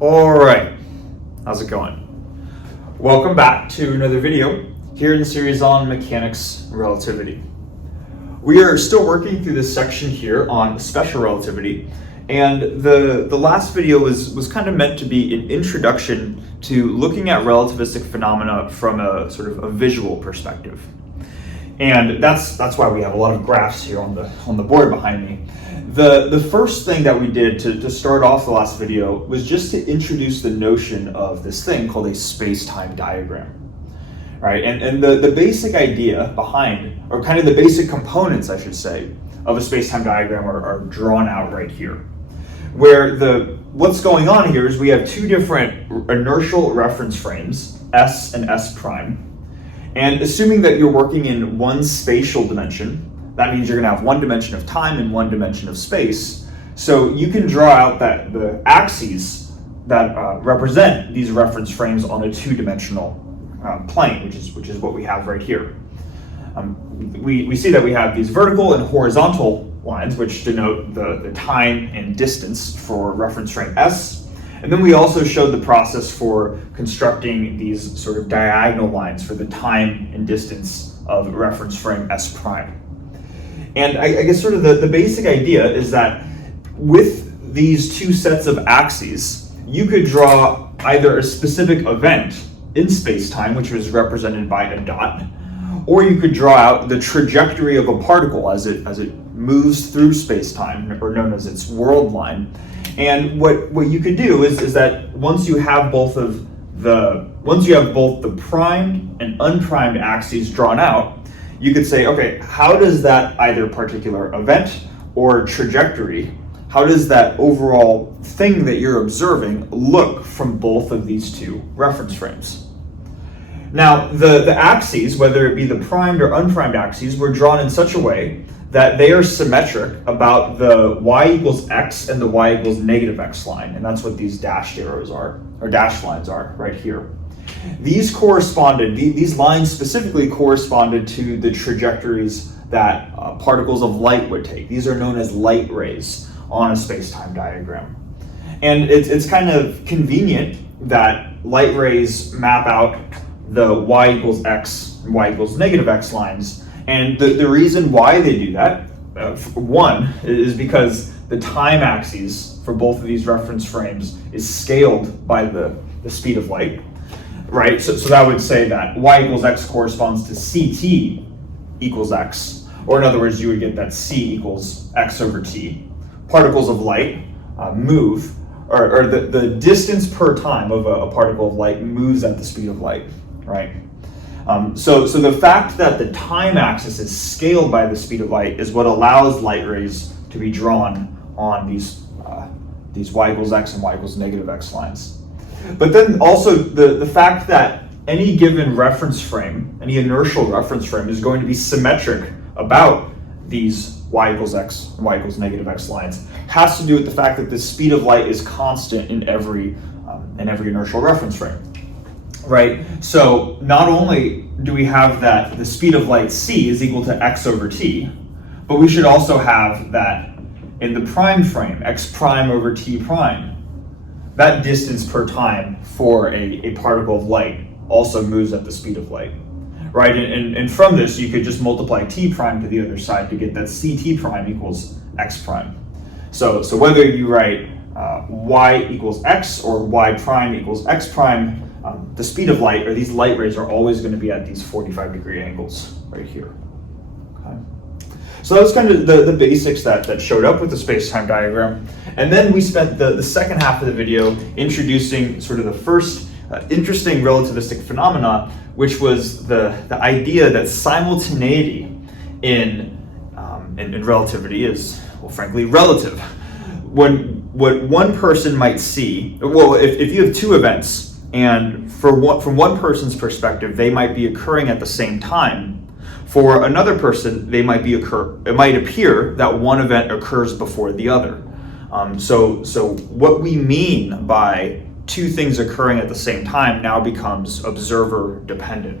All right, how's it going? Welcome back to another video here in the series on mechanics and relativity. We are still working through this section here on special relativity, and the last video was kind of meant to be an introduction to looking at relativistic phenomena from a sort of a visual perspective. And that's why we have a lot of graphs here on the board behind me. The first thing that we did to start off the last video was just to introduce the notion of this thing called a space-time diagram, right? And the basic idea behind, or kind of the basic components, I should say, of a space-time diagram are drawn out right here. Where what's going on here is we have two different inertial reference frames, S and S prime. And assuming that you're working in one spatial dimension, that means you're going to have one dimension of time and one dimension of space. So you can draw out that the axes that represent these reference frames on a two-dimensional plane, which is what we have right here. We see that we have these vertical and horizontal lines, which denote the time and distance for reference frame S. And then we also showed the process for constructing these sort of diagonal lines for the time and distance of reference frame S prime. And I guess sort of the basic idea is that with these two sets of axes, you could draw either a specific event in space-time, which was represented by a dot, or you could draw out the trajectory of a particle as it moves through space-time, or known as its world line. And what you could do is that once you have both the primed and unprimed axes drawn out, you could say, okay, how does that either particular event or trajectory, how does that overall thing that you're observing look from both of these two reference frames? Now, the axes, whether it be the primed or unprimed axes, were drawn in such a way that they are symmetric about the y equals x and the y equals negative x line. And that's what these dashed arrows are, or dashed lines are right here. These lines specifically corresponded to the trajectories that particles of light would take. These are known as light rays on a space-time diagram. And it's kind of convenient that light rays map out the y equals x and y equals negative x lines. And the reason why they do that, one, is because the time axes for both of these reference frames is scaled by the speed of light, right? So that would say that y equals x corresponds to ct equals x, or in other words, you would get that c equals x over t. Particles of light move, or the distance per time of a particle of light moves at the speed of light, right? So the fact that the time axis is scaled by the speed of light is what allows light rays to be drawn on these y equals x and y equals negative x lines. But then also the fact that any given reference frame, any inertial reference frame, is going to be symmetric about these y equals x and y equals negative x lines has to do with the fact that the speed of light is constant in every inertial reference frame. Right, so not only do we have that the speed of light c is equal to x over t, but we should also have that in the prime frame, x prime over t prime, that distance per time for a particle of light also moves at the speed of light, right? And from this, you could just multiply t prime to the other side to get that ct prime equals x prime. So whether you write y equals x or y prime equals x prime, the speed of light, or these light rays, are always going to be at these 45-degree angles right here. Okay. So that was kind of the basics that showed up with the space-time diagram. And then we spent the second half of the video introducing sort of the first interesting relativistic phenomena, which was the idea that simultaneity in relativity is, well, frankly, relative. What one person might see, well, if you have two events, and from one person's perspective, they might be occurring at the same time. For another person, it might appear that one event occurs before the other. So what we mean by two things occurring at the same time now becomes observer dependent.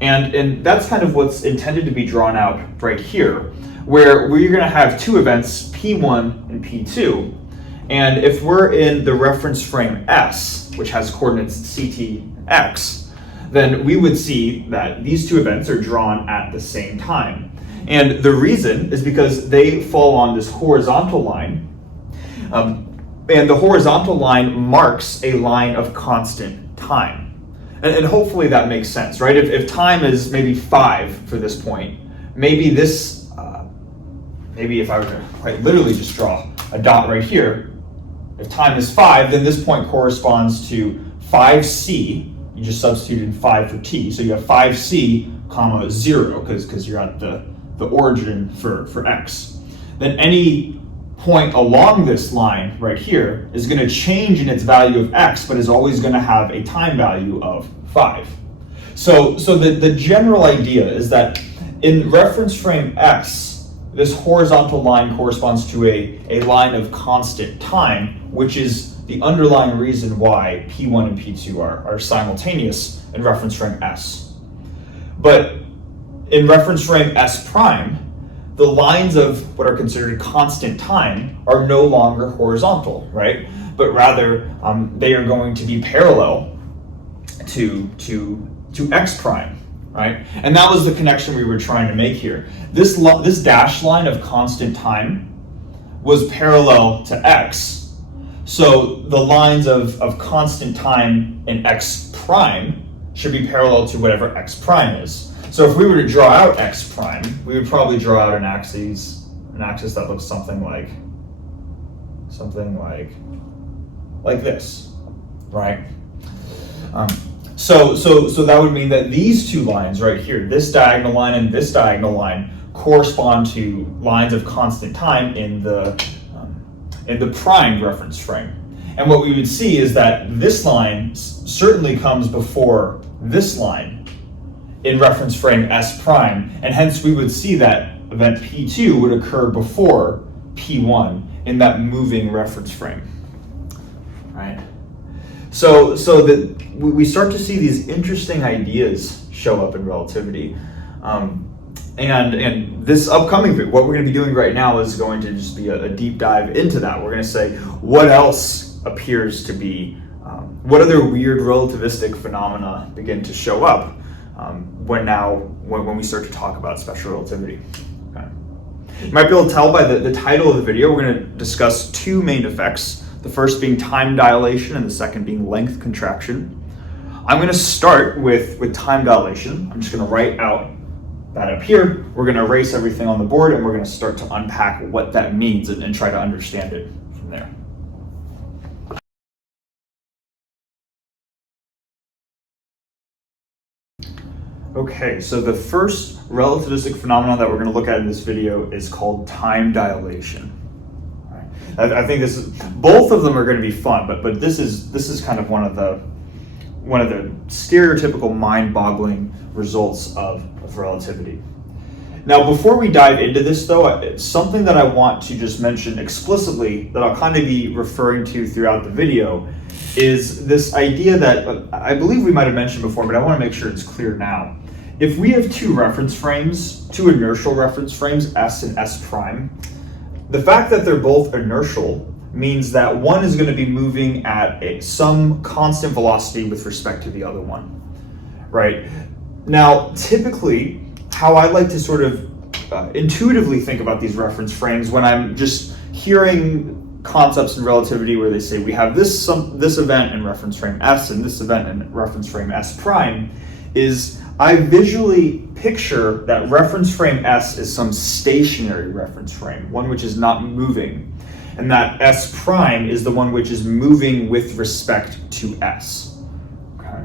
And that's kind of what's intended to be drawn out right here, where you're going to have two events, P1 and P2. And if we're in the reference frame S, which has coordinates ct and x, then we would see that these two events are drawn at the same time. And the reason is because they fall on this horizontal line, and the horizontal line marks a line of constant time. And hopefully that makes sense, right? If time is maybe 5 for this point, maybe this, maybe if I were to quite literally just draw a dot right here, if time is 5, then this point corresponds to 5c. You just substitute in 5 for t, so you have 5c comma 0 because you're at the origin for x. Then any point along this line right here is going to change in its value of x, but is always going to have a time value of 5. So the general idea is that in reference frame S, this horizontal line corresponds to a line of constant time, which is the underlying reason why P1 and P2 are simultaneous in reference frame S. But in reference frame S prime, the lines of what are considered constant time are no longer horizontal, right? But rather, they are going to be parallel to x prime, right? And that was the connection we were trying to make here. This dashed line of constant time was parallel to x, so the lines of constant time in x prime should be parallel to whatever x prime is. So if we were to draw out x prime, we would probably draw out an axis that looks something like this, right? So that would mean that these two lines right here, this diagonal line and this diagonal line, correspond to lines of constant time in the primed reference frame. And what we would see is that this line certainly comes before this line in reference frame S prime, and hence we would see that event P2 would occur before P1 in that moving reference frame, right? So that we start to see these interesting ideas show up in relativity. And this upcoming video, what we're going to be doing right now is going to just be a deep dive into that. We're going to say what else appears to be, what other weird relativistic phenomena begin to show up when we start to talk about special relativity. Okay. You might be able to tell by the title of the video, we're going to discuss two main effects, the first being time dilation and the second being length contraction. I'm going to start with time dilation. I'm just going to write out that up here. We're going to erase everything on the board and we're going to start to unpack what that means and try to understand it from there. Okay, so the first relativistic phenomenon that we're going to look at in this video is called time dilation. Right. I think both of them are going to be fun, but this is kind of one of the stereotypical mind-boggling results of relativity. Now, before we dive into this, though, it's something that I want to just mention explicitly that I'll kind of be referring to throughout the video is this idea that I believe we might have mentioned before, but I want to make sure it's clear now. If we have two reference frames, two inertial reference frames, S and S prime, the fact that they're both inertial means that one is going to be moving at some constant velocity with respect to the other one, right? Now, typically, how I like to sort of intuitively think about these reference frames when I'm just hearing concepts in relativity where they say we have this event in reference frame S and this event in reference frame S prime is I visually picture that reference frame S is some stationary reference frame, one which is not moving, and that S prime is the one which is moving with respect to S. Okay.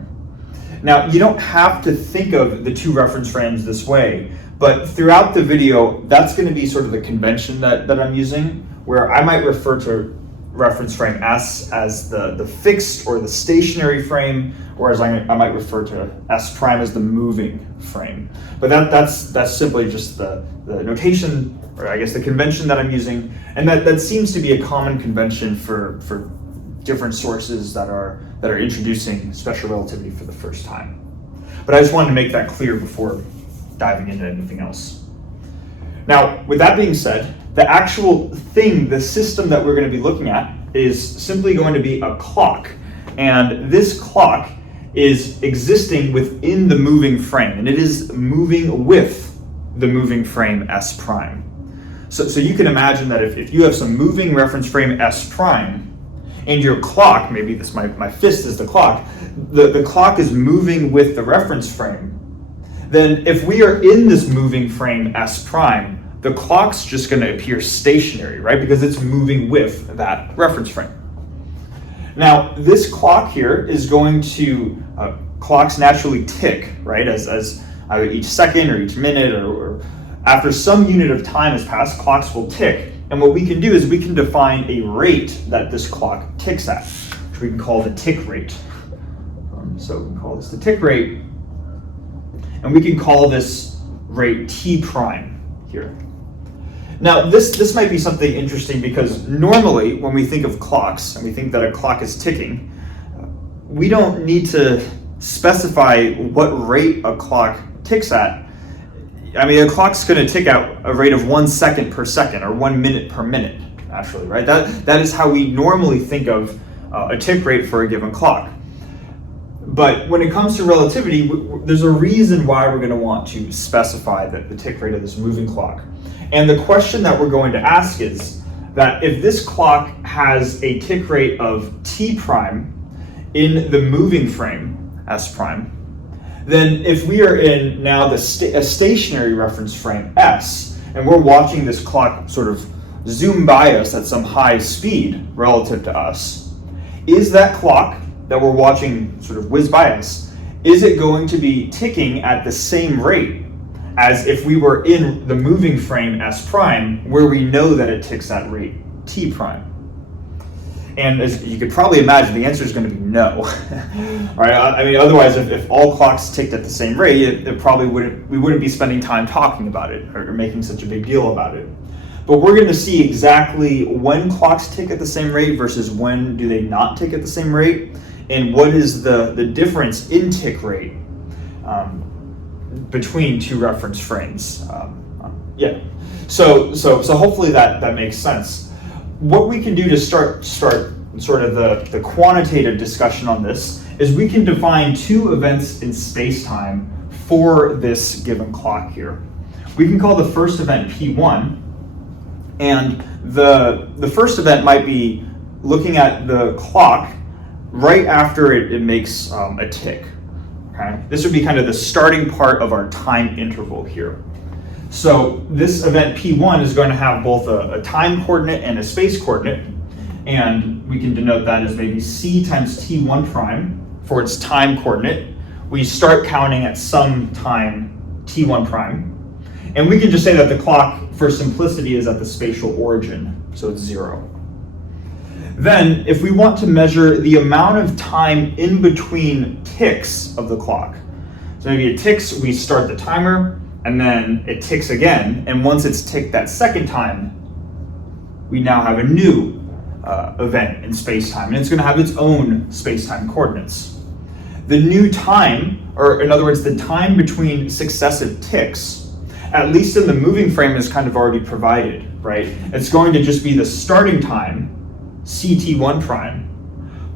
Now, you don't have to think of the two reference frames this way, but throughout the video, that's going to be sort of the convention that I'm using, where I might refer to reference frame S as the fixed or the stationary frame, whereas I might refer to S prime as the moving frame. But that's simply just the notation, or I guess the convention that I'm using, and that seems to be a common convention for different sources that are introducing special relativity for the first time. But I just wanted to make that clear before diving into anything else. Now, with that being said, the actual thing, the system that we're going to be looking at is simply going to be a clock. And this clock is existing within the moving frame, and it is moving with the moving frame S prime. So you can imagine that if you have some moving reference frame S prime, and your clock, maybe this my fist is the clock, the clock is moving with the reference frame, then if we are in this moving frame S prime, the clock's just going to appear stationary, right? Because it's moving with that reference frame. Now, this clock here is going to, clocks naturally tick, right? As either each second or each minute or after some unit of time has passed, clocks will tick. And what we can do is we can define a rate that this clock ticks at, which we can call the tick rate. So we can call this the tick rate, and we can call this rate T prime here. Now, this might be something interesting because normally when we think of clocks and we think that a clock is ticking, we don't need to specify what rate a clock ticks at. I mean, a clock's going to tick at a rate of 1 second per second or 1 minute per minute, actually, right? That is how we normally think of a tick rate for a given clock. But when it comes to relativity, there's a reason why we're going to want to specify the tick rate of this moving clock. And the question that we're going to ask is that if this clock has a tick rate of T prime in the moving frame, S prime, then if we are in now a stationary reference frame S, and we're watching this clock sort of zoom by us at some high speed relative to us, is that clock that we're watching sort of whiz by us, is it going to be ticking at the same rate as if we were in the moving frame S prime, where we know that it ticks at rate T prime? And as you could probably imagine, the answer is going to be no. Right? I mean, otherwise, if all clocks ticked at the same rate, we wouldn't be spending time talking about it or making such a big deal about it. But we're going to see exactly when clocks tick at the same rate versus when do they not tick at the same rate, and what is the difference in tick rate between two reference frames. So hopefully that makes sense. What we can do to start sort of the quantitative discussion on this is we can define two events in space-time for this given clock here. We can call the first event P1, and the first event might be looking at the clock right after it makes a tick. Okay? This would be kind of the starting part of our time interval here. So this event P1 is going to have both a time coordinate and a space coordinate, and we can denote that as maybe C times T1 prime for its time coordinate. We start counting at some time T1 prime, and we can just say that the clock, for simplicity, is at the spatial origin, so it's 0. Then, if we want to measure the amount of time in between ticks of the clock, so maybe it ticks, we start the timer, and then it ticks again, and once it's ticked that second time, we now have a new event in space-time, and it's going to have its own space-time coordinates. The new time, or in other words, the time between successive ticks, at least in the moving frame, is kind of already provided, right? It's going to just be the starting time, CT1 prime,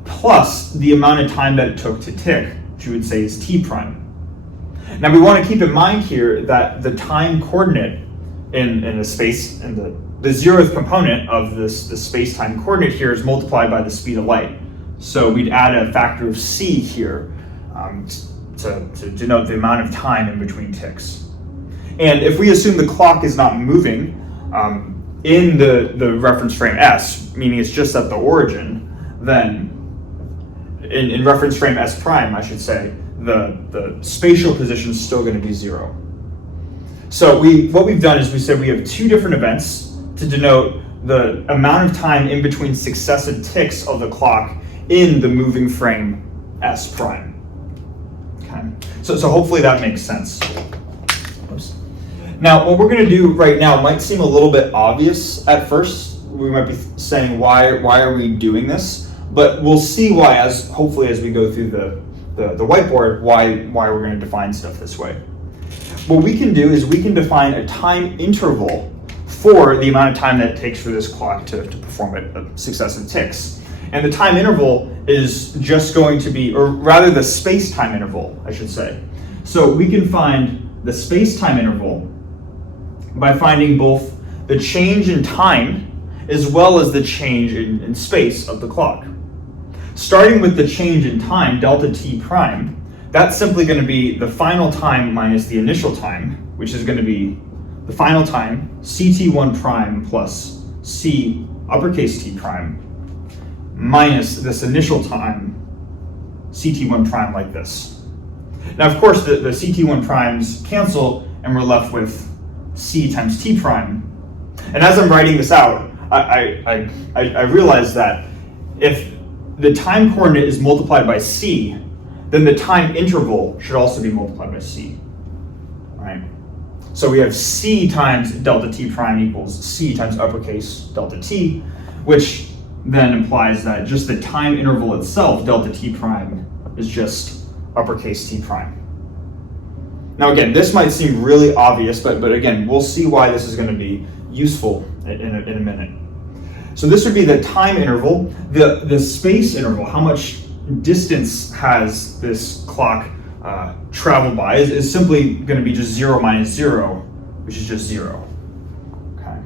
plus the amount of time that it took to tick, which you would say is T prime. Now we want to keep in mind here that the time coordinate in a space, and the 0th component of the space-time coordinate here is multiplied by the speed of light. So we'd add a factor of c here to denote the amount of time in between ticks. And if we assume the clock is not moving in the reference frame S, meaning it's just at the origin, then in reference frame S prime, I should say, the spatial position is still going to be 0. So what we've done is we said we have two different events to denote the amount of time in between successive ticks of the clock in the moving frame S prime. Okay. So hopefully that makes sense. Oops. Now, what we're going to do right now might seem a little bit obvious at first. We might be saying, why are we doing this? But we'll see why, hopefully as we go through the whiteboard, why we're going to define stuff this way. What we can do is we can define a time interval for the amount of time that it takes for this clock to perform successive ticks. And the time interval is just going to be, or rather the space-time interval, I should say. So we can find the space-time interval by finding both the change in time as well as the change in space of the clock. Starting with the change in time, delta t prime, that's simply going to be the final time minus the initial time, which is going to be the final time, ct1 prime plus c uppercase t prime, minus this initial time, ct1 prime like this. Now, of course, the ct1 primes cancel, and we're left with c times t prime. And as I'm writing this out, I realize that if the time coordinate is multiplied by c, then the time interval should also be multiplied by c, right? So we have c times delta t prime equals c times uppercase delta t, which then implies that just the time interval itself, delta t prime, is just uppercase t prime. Now again, this might seem really obvious, but again, we'll see why this is going to be useful in a minute. So this would be the time interval. The space interval, how much distance has this clock traveled by, is simply going to be just 0 minus 0, which is just 0. Okay.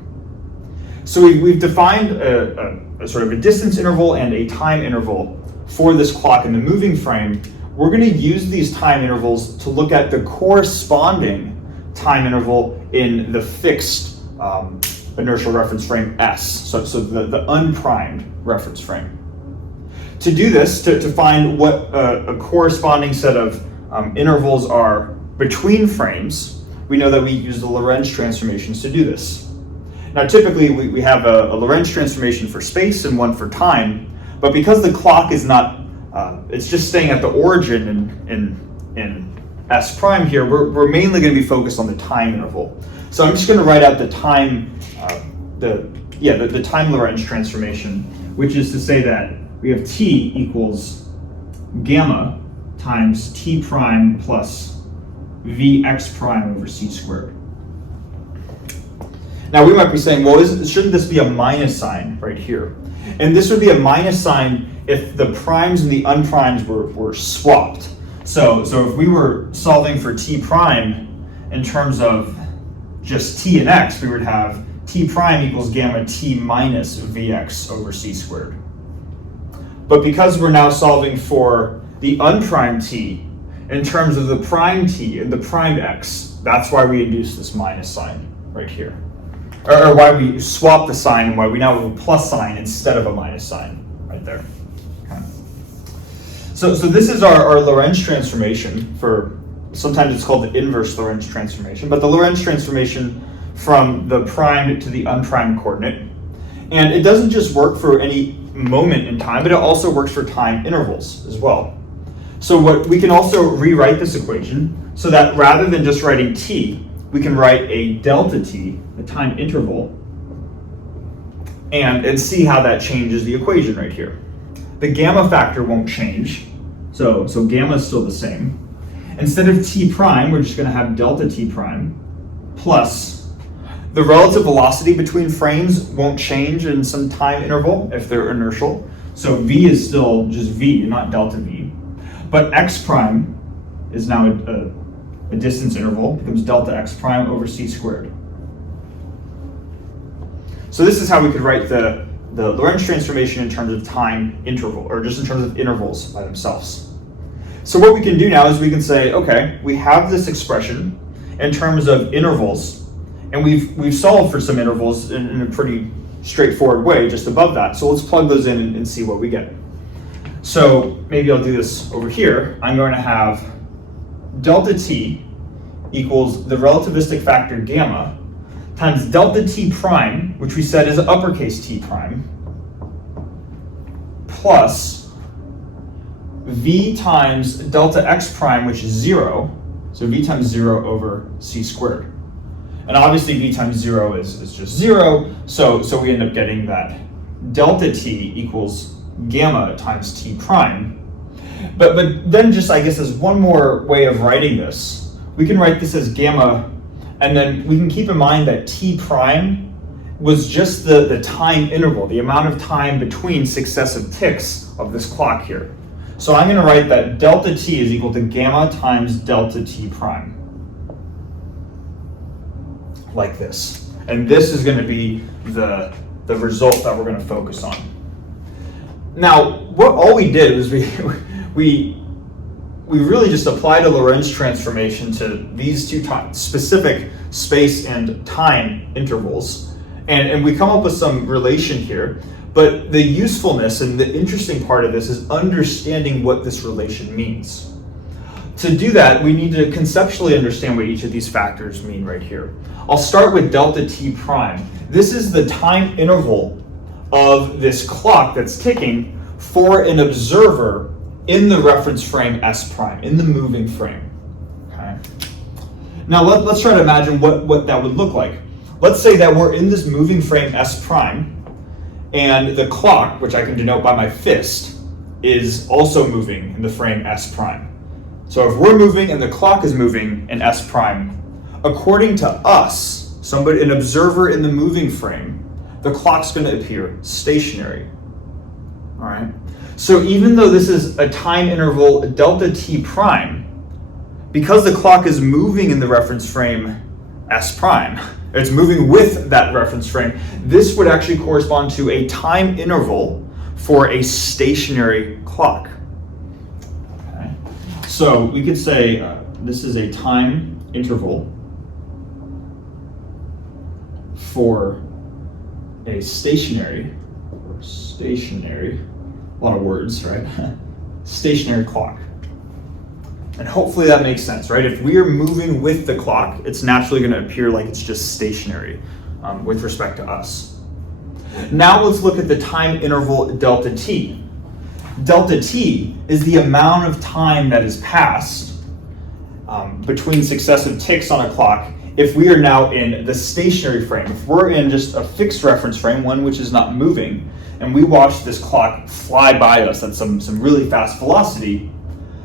So we've defined a sort of a distance interval and a time interval for this clock in the moving frame. We're going to use these time intervals to look at the corresponding time interval in the fixed inertial reference frame S, so the unprimed reference frame. To do this, to find what a corresponding set of intervals are between frames, we know that we use the Lorentz transformations to do this. Now typically we have a Lorentz transformation for space and one for time, but because the clock is not, it's just staying at the origin in S prime here, we're mainly going to be focused on the time interval. So I'm just going to write out the time, the time Lorentz transformation, which is to say that we have t equals gamma times t prime plus vx prime over c squared. Now we might be saying, well, shouldn't this be a minus sign right here? And this would be a minus sign if the primes and the unprimes were swapped. So if we were solving for t prime in terms of just t and x, we would have t prime equals gamma t minus vx over c squared. But because we're now solving for the unprimed t in terms of the prime t and the primed x, that's why we induce this minus sign right here. Or why we swap the sign and why we now have a plus sign instead of a minus sign right there. Okay. So this is our Lorentz transformation for, sometimes it's called the inverse Lorentz transformation, but the Lorentz transformation from the primed to the unprimed coordinate. And it doesn't just work for any moment in time, but it also works for time intervals as well. So what we can also rewrite this equation so that rather than just writing t, we can write a delta t, a time interval, and see how that changes the equation right here. The gamma factor won't change, so gamma is still the same. Instead of t prime, we're just going to have delta t prime plus the relative velocity between frames won't change in some time interval if they're inertial. So v is still just v, not delta v. But x prime is now a distance interval, becomes delta x prime over c squared. So this is how we could write the Lorentz transformation in terms of time interval, or just in terms of intervals by themselves. So what we can do now is we can say, okay, we have this expression in terms of intervals, and we've solved for some intervals in a pretty straightforward way just above that. So let's plug those in and see what we get. So maybe I'll do this over here. I'm going to have delta t equals the relativistic factor gamma times delta t prime, which we said is uppercase t prime, plus v times delta x prime, which is 0, so v times 0 over c squared. And obviously v times 0 is just 0, so we end up getting that delta t equals gamma times t prime. But then just, I guess, as one more way of writing this, we can write this as gamma, and then we can keep in mind that t prime was just the time interval, the amount of time between successive ticks of this clock here. So I'm going to write that delta t is equal to gamma times delta t prime. Like this. And this is going to be the result that we're going to focus on. Now, all we did was we really just applied a Lorentz transformation to these two specific space and time intervals, and we come up with some relation here. But the usefulness and the interesting part of this is understanding what this relation means. To do that, we need to conceptually understand what each of these factors mean right here. I'll start with delta t prime. This is the time interval of this clock that's ticking for an observer in the reference frame S prime, in the moving frame. Okay. Now let's try to imagine what that would look like. Let's say that we're in this moving frame S prime, and the clock, which I can denote by my fist, is also moving in the frame S prime. So if we're moving and the clock is moving in S prime, according to us, an observer in the moving frame, the clock's going to appear stationary. All right. So even though this is a time interval delta t prime, because the clock is moving in the reference frame S prime, it's moving with that reference frame, this would actually correspond to a time interval for a stationary clock. Okay. So we could say this is a time interval for a stationary, a lot of words, right? Stationary clock. And hopefully that makes sense, right? If we are moving with the clock, it's naturally going to appear like it's just stationary with respect to us. Now let's look at the time interval delta t. Delta t is the amount of time that is passed between successive ticks on a clock if we are now in the stationary frame. If we're in just a fixed reference frame, one which is not moving, and we watch this clock fly by us at some really fast velocity,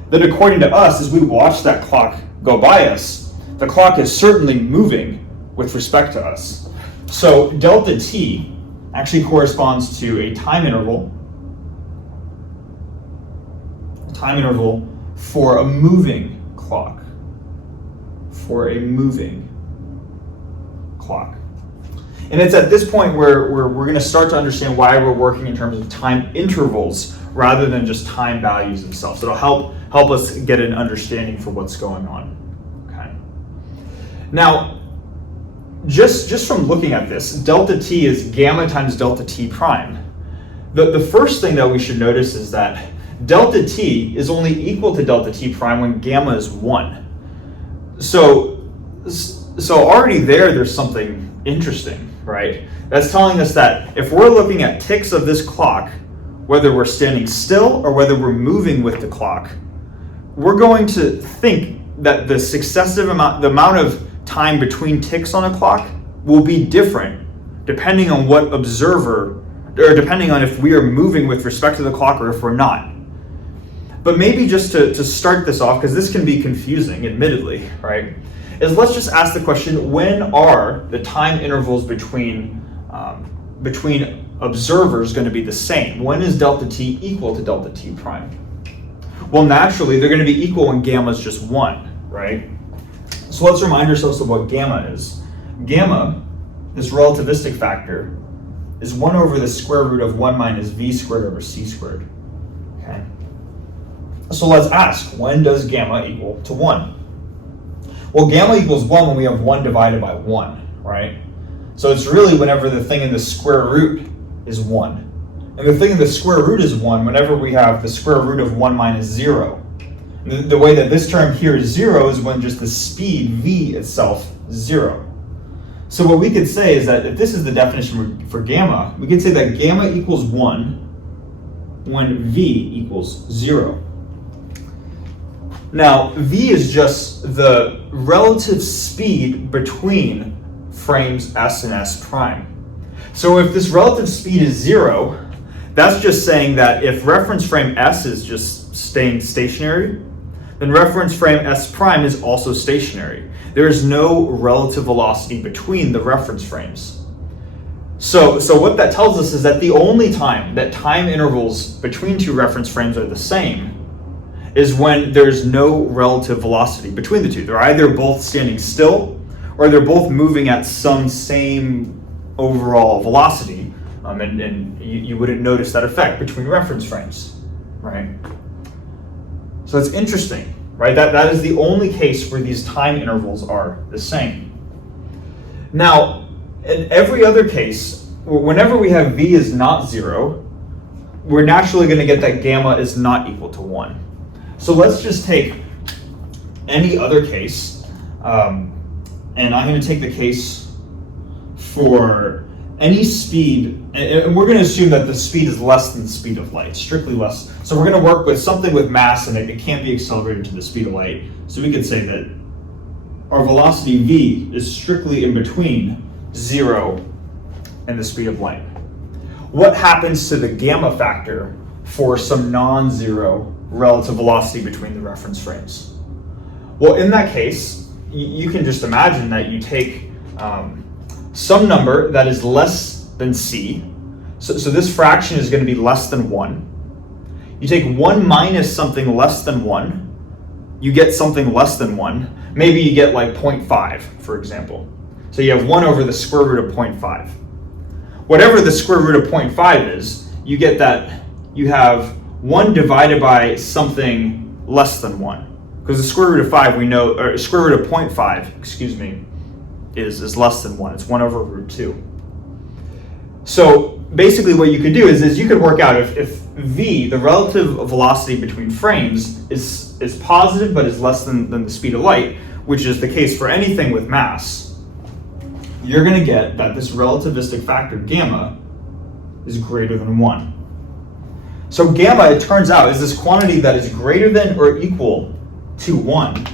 then according to us, as we watch that clock go by us, the clock is certainly moving with respect to us. So delta t actually corresponds to a time interval for a moving clock. And it's at this point where we're going to start to understand why we're working in terms of time intervals rather than just time values themselves. It'll help us get an understanding for what's going on. Okay. Now, just from looking at this, delta t is gamma times delta t prime. The first thing that we should notice is that delta t is only equal to delta t prime when gamma is 1. So already there's something interesting, right? That's telling us that if we're looking at ticks of this clock, whether we're standing still or whether we're moving with the clock, we're going to think that the amount of time between ticks on a clock will be different depending on what observer, or depending on if we are moving with respect to the clock or if we're not. But maybe just to start this off, because this can be confusing, admittedly, right, is let's just ask the question, when are the time intervals between observers going to be the same? When is delta t equal to delta t prime? Well, naturally, they're going to be equal when gamma is just 1, right? So let's remind ourselves of what gamma is. Gamma, this relativistic factor, is 1 over the square root of 1 minus v squared over c squared. Okay. So let's ask, when does gamma equal to 1? Well, gamma equals 1 when we have 1 divided by 1, right? So it's really whenever the thing in the square root is 1. And the thing in the square root is 1 whenever we have the square root of 1 minus 0. The way that this term here is 0 is when just the speed v itself is 0. So what we could say is that if this is the definition for gamma, we could say that gamma equals 1 when v equals 0. Now, v is just the relative speed between frames S and S prime. So if this relative speed is 0, that's just saying that if reference frame S is just staying stationary, then reference frame S prime is also stationary. There is no relative velocity between the reference frames. So what that tells us is that the only time that time intervals between two reference frames are the same is when there's no relative velocity between the two. They're either both standing still or they're both moving at some same overall velocity, and you wouldn't notice that effect between reference frames, right? So it's interesting, right? That is the only case where these time intervals are the same. Now, in every other case, whenever we have v is not 0, we're naturally going to get that gamma is not equal to 1. So let's just take any other case, and I'm going to take the case for any speed, and we're going to assume that the speed is less than the speed of light, strictly less. So we're going to work with something with mass, and it can't be accelerated to the speed of light. So we could say that our velocity v is strictly in between 0 and the speed of light. What happens to the gamma factor for some non-zero relative velocity between the reference frames? Well, in that case, you can just imagine that you take some number that is less than c. So this fraction is going to be less than 1. You take 1 minus something less than 1. You get something less than 1. Maybe you get like 0.5, for example. So you have 1 over the square root of 0.5. Whatever the square root of 0.5 is, you get that you have 1 divided by something less than 1. Because the square root of 5 we know, or square root of 0.5, excuse me, is less than 1. It's 1 over root 2. So basically what you could do is you could work out if v, the relative velocity between frames, is positive but is less than the speed of light, which is the case for anything with mass, you're going to get that this relativistic factor gamma is greater than 1. So gamma, it turns out, is this quantity that is greater than or equal to 1.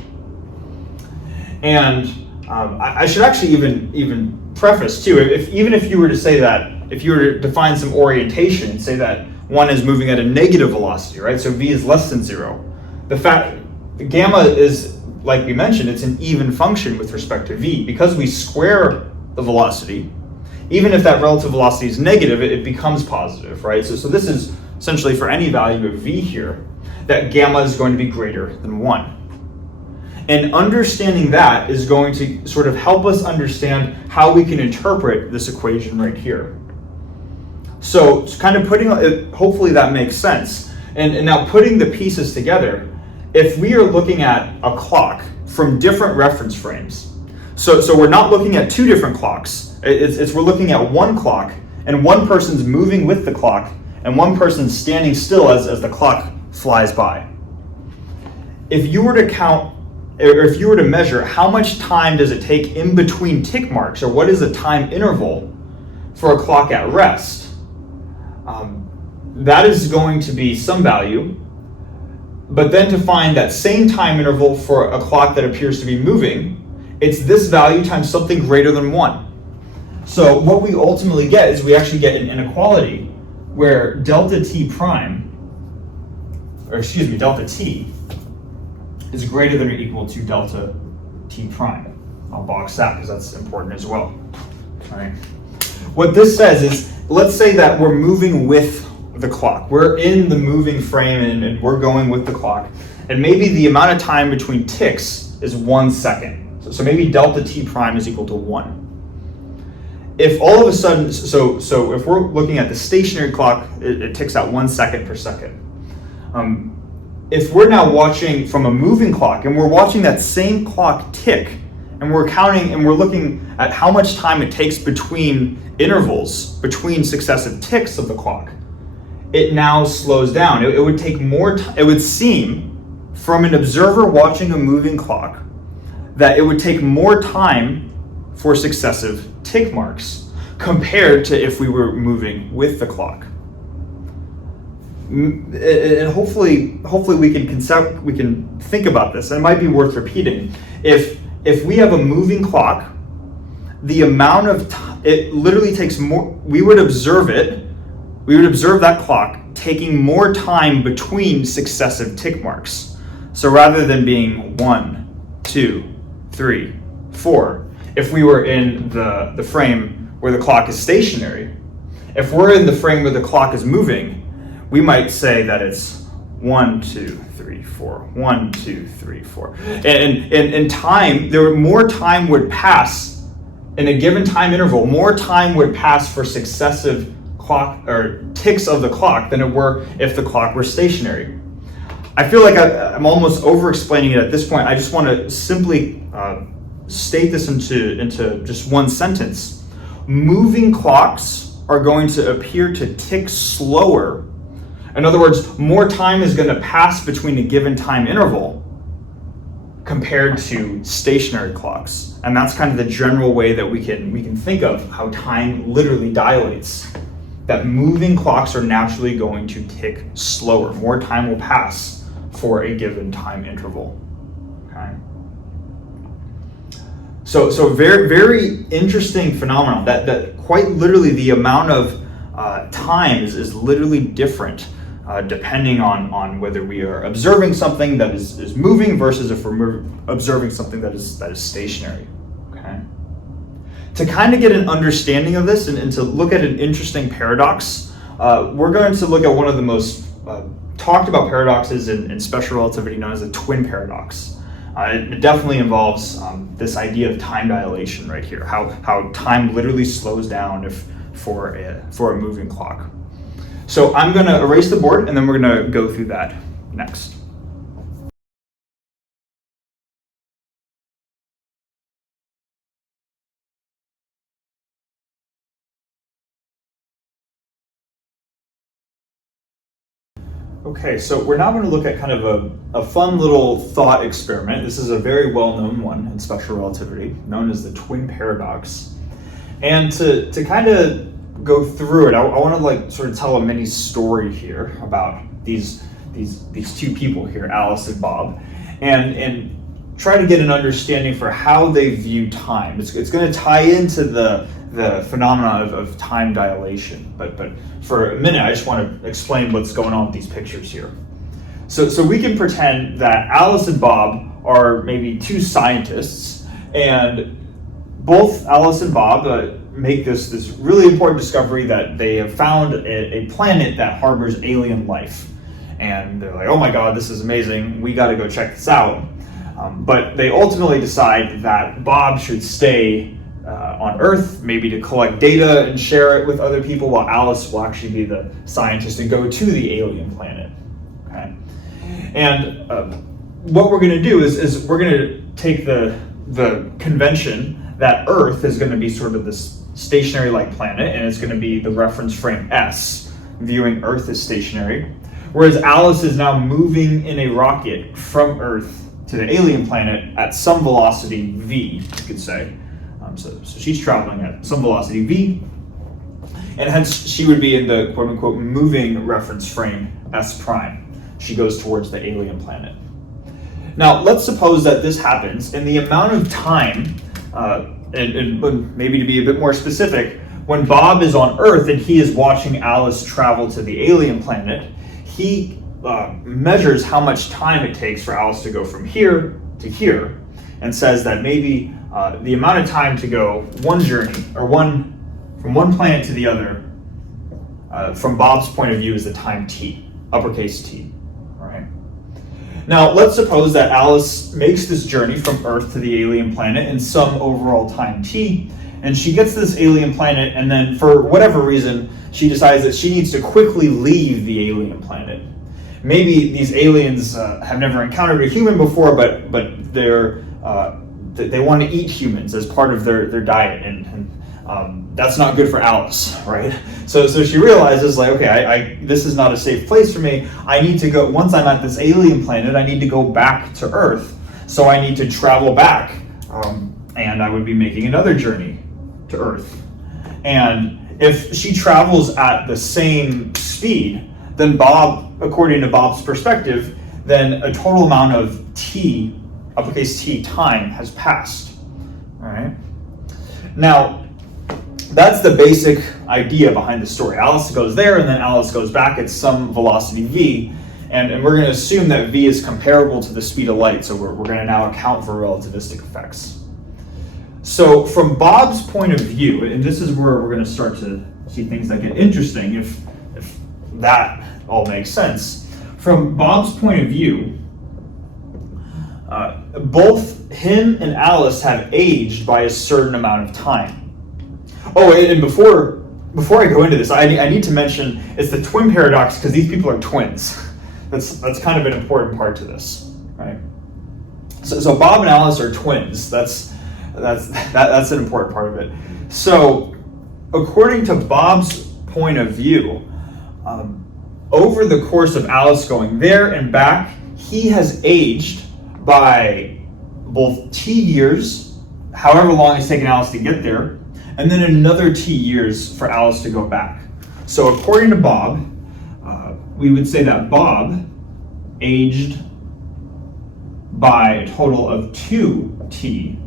And I should actually even preface too, even if you were to say that, if you were to define some orientation and say that 1 is moving at a negative velocity, right? So v is less than 0. The fact gamma is, like we mentioned, it's an even function with respect to v. Because we square the velocity, even if that relative velocity is negative, it becomes positive, right? So this is essentially for any value of v here, that gamma is going to be greater than 1. And understanding that is going to sort of help us understand how we can interpret this equation right here. So kind of putting, hopefully that makes sense. And now putting the pieces together, if we are looking at a clock from different reference frames, so we're not looking at two different clocks, we're looking at one clock, and one person's moving with the clock, and one person's standing still as the clock flies by. If you were to count, or if you were to measure how much time does it take in between tick marks, or what is a time interval for a clock at rest, that is going to be some value. But then to find that same time interval for a clock that appears to be moving, it's this value times something greater than 1. So what we ultimately get is we actually get an inequality where delta t is greater than or equal to delta t prime. I'll box that because that's important as well. All right. What this says is, let's say that we're moving with the clock. We're in the moving frame and we're going with the clock. And maybe the amount of time between ticks is 1 second. So maybe delta t prime is equal to 1. If all of a sudden, so if we're looking at the stationary clock, it ticks out 1 second per second. If we're now watching from a moving clock and we're watching that same clock tick, and we're counting and we're looking at how much time it takes between intervals, between successive ticks of the clock, it now slows down. It would take more time. It would seem from an observer watching a moving clock that it would take more time for successive tick marks compared to if we were moving with the clock. And hopefully we can think about this. And it might be worth repeating. If we have a moving clock, the amount of time, it literally takes more, we would observe that clock taking more time between successive tick marks. So rather than being 1, 2, 3, 4, if we were in the frame where the clock is stationary. If we're in the frame where the clock is moving, we might say that it's 1, 2, 3, 4, 1, 2, 3, 4. And in time, more time would pass in a given time interval, more time would pass for successive clock or ticks of the clock than it were if the clock were stationary. I feel like I'm almost over-explaining it at this point. I just want to simply state this into just one sentence. Moving clocks are going to appear to tick slower. In other words, more time is going to pass between a given time interval compared to stationary clocks. And that's kind of the general way that we can think of how time literally dilates. That moving clocks are naturally going to tick slower. More time will pass for a given time interval. Okay. So very, very interesting phenomenon that quite literally the amount of time is literally different depending on whether we are observing something that is moving versus if we're observing something that is stationary. Okay. To kind of get an understanding of this and to look at an interesting paradox, we're going to look at one of the most talked about paradoxes in special relativity known as the twin paradox. It definitely involves this idea of time dilation right here, how time literally slows down for a moving clock. So I'm going to erase the board and then we're going to go through that next. Okay, so we're now going to look at kind of a fun little thought experiment. This is a very well-known one in special relativity, known as the twin paradox. And to kind of go through it, I want to sort of tell a mini story here about these two people here, Alice and Bob, and try to get an understanding for how they view time. It's going to tie into the phenomena of time dilation, but for a minute I just want to explain what's going on with these pictures here. So we can pretend that Alice and Bob are maybe two scientists, and both Alice and Bob make this really important discovery that they have found a planet that harbors alien life. And they're like, oh my god, this is amazing, we got to go check this out. But they ultimately decide that Bob should stay on Earth, maybe to collect data and share it with other people, while Alice will actually be the scientist and go to the alien planet. Okay? And what we're going to do is we're going to take the convention that Earth is going to be sort of this stationary-like planet, and it's going to be the reference frame S, viewing Earth as stationary, whereas Alice is now moving in a rocket from Earth to the alien planet at some velocity v, you could say. So she's traveling at some velocity v, and hence she would be in the quote-unquote moving reference frame S prime. She goes towards the alien planet. Now, let's suppose that this happens, and the amount of time, and maybe to be a bit more specific, when Bob is on Earth and he is watching Alice travel to the alien planet, he measures how much time it takes for Alice to go from here to here, and says that maybe the amount of time to go one journey, or from one planet to the other, from Bob's point of view, is the time t, uppercase T. Right? Now, let's suppose that Alice makes this journey from Earth to the alien planet in some overall time t, and she gets to this alien planet, and then for whatever reason, she decides that she needs to quickly leave the alien planet. Maybe these aliens have never encountered a human before, but they want to eat humans as part of their diet, and that's not good for Alice, right? So she realizes, like, okay, this is not a safe place for me. I need to go, once I'm at this alien planet, I need to go back to Earth. So I need to travel back, and I would be making another journey to Earth. And if she travels at the same speed, then Bob, according to Bob's perspective, then a total amount of t, uppercase T, time has passed. All right. Now, that's the basic idea behind the story. Alice goes there, and then Alice goes back at some velocity v, and we're going to assume that v is comparable to the speed of light, so we're going to now account for relativistic effects. So from Bob's point of view, and this is where we're going to start to see things that get interesting if that all makes sense. From Bob's point of view, both him and Alice have aged by a certain amount of time. Oh, and before I go into this, I need to mention it's the twin paradox because these people are twins. That's kind of an important part to this, right? So Bob and Alice are twins. That's an important part of it. So according to Bob's point of view, over the course of Alice going there and back, he has aged by both T years, however long it's taken Alice to get there, and then another T years for Alice to go back. So according to Bob, we would say that Bob aged by a total of 2 T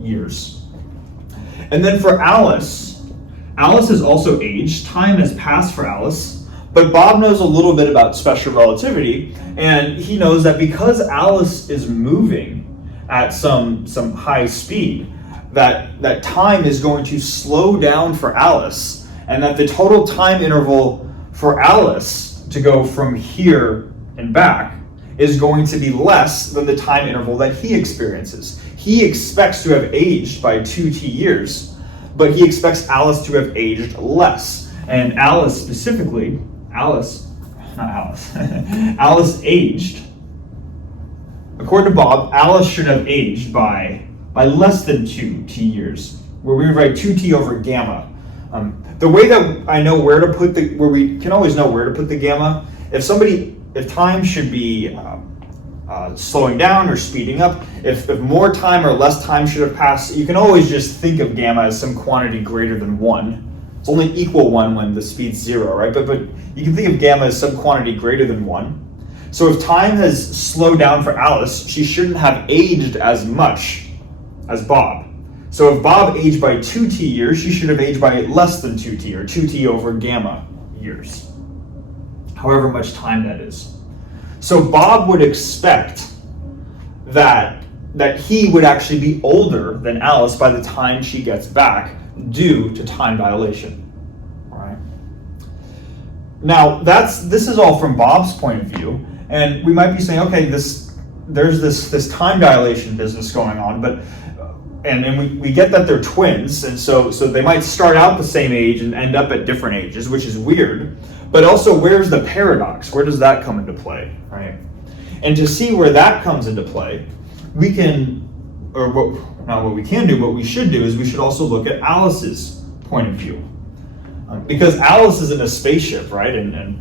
years. And then for Alice has also aged. Time has passed for Alice, but Bob knows a little bit about special relativity, and he knows that because Alice is moving at some high speed, that time is going to slow down for Alice, and that the total time interval for Alice to go from here and back is going to be less than the time interval that he experiences. He expects to have aged by 2 T years, but he expects Alice to have aged less. And Alice specifically, Alice aged, according to Bob, Alice should have aged by less than 2 T years, where we would write 2T over gamma. The way that I know where we can always know where to put the gamma, if time should be slowing down or speeding up, if more time or less time should have passed, you can always just think of gamma as some quantity greater than 1. It's only equal 1 when the speed's 0, right? But you can think of gamma as some quantity greater than 1. So if time has slowed down for Alice, she shouldn't have aged as much as Bob. So if Bob aged by 2T years, she should have aged by less than 2T, or 2T over gamma years, however much time that is. So Bob would expect that he would actually be older than Alice by the time she gets back due to time dilation. All right. Now this is all from Bob's point of view, and we might be saying, okay, there's this time dilation business going on, but and we get that they're twins, and so they might start out the same age and end up at different ages, which is weird. But also, where's the paradox? Where does that come into play, right? And to see where that comes into play, we can, or not what we can do, what we should do is we should also look at Alice's point of view. Because Alice is in a spaceship, right? And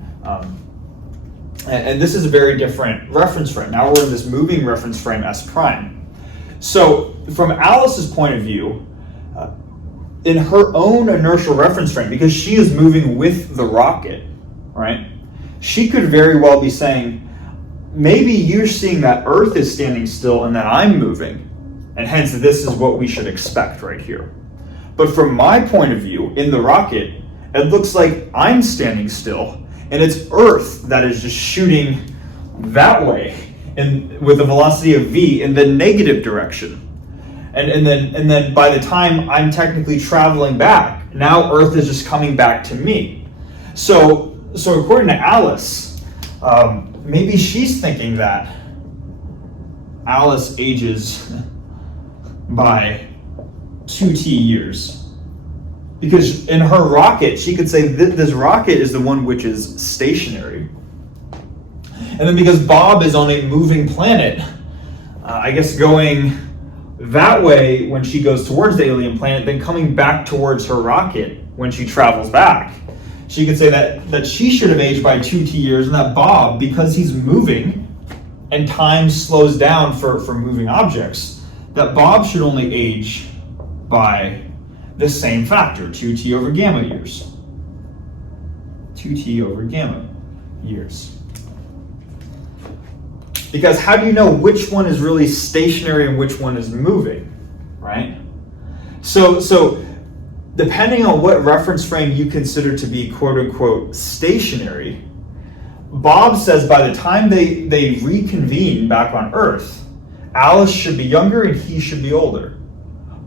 this is a very different reference frame. Now we're in this moving reference frame S prime. So from Alice's point of view, in her own inertial reference frame, because she is moving with the rocket, right? She could very well be saying, maybe you're seeing that Earth is standing still and that I'm moving, and hence this is what we should expect right here. But from my point of view, in the rocket, it looks like I'm standing still, and it's Earth that is just shooting that way, and with a velocity of v in the negative direction. And then by the time I'm technically traveling back, now Earth is just coming back to me. So according to Alice, maybe she's thinking that Alice ages by 2T years. Because in her rocket, she could say this rocket is the one which is stationary. And then because Bob is on a moving planet, I guess going that way when she goes towards the alien planet, then coming back towards her rocket when she travels back, she could say that she should have aged by 2T years, and that Bob, because he's moving and time slows down for moving objects, that Bob should only age by the same factor, 2T over gamma years. 2T over gamma years. Because how do you know which one is really stationary and which one is moving, right? So depending on what reference frame you consider to be quote-unquote stationary, Bob says by the time they reconvene back on Earth, Alice should be younger and he should be older.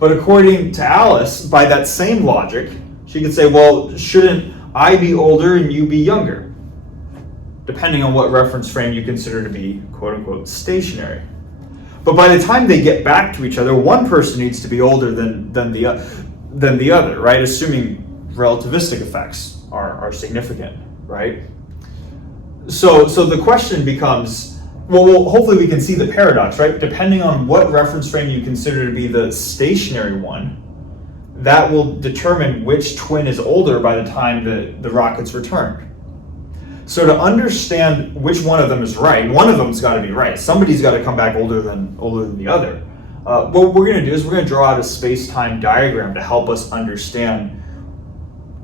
But according to Alice, by that same logic, she could say, well, shouldn't I be older and you be younger? Depending on what reference frame you consider to be, quote unquote, stationary. But by the time they get back to each other, one person needs to be older than the other, right? Assuming relativistic effects are significant, right? So the question becomes, well, hopefully we can see the paradox, right? Depending on what reference frame you consider to be the stationary one, that will determine which twin is older by the time the rocket's returned. So to understand which one of them is right, one of them's got to be right. Somebody's got to come back older than the other. What we're going to do is we're going to draw out a space-time diagram to help us understand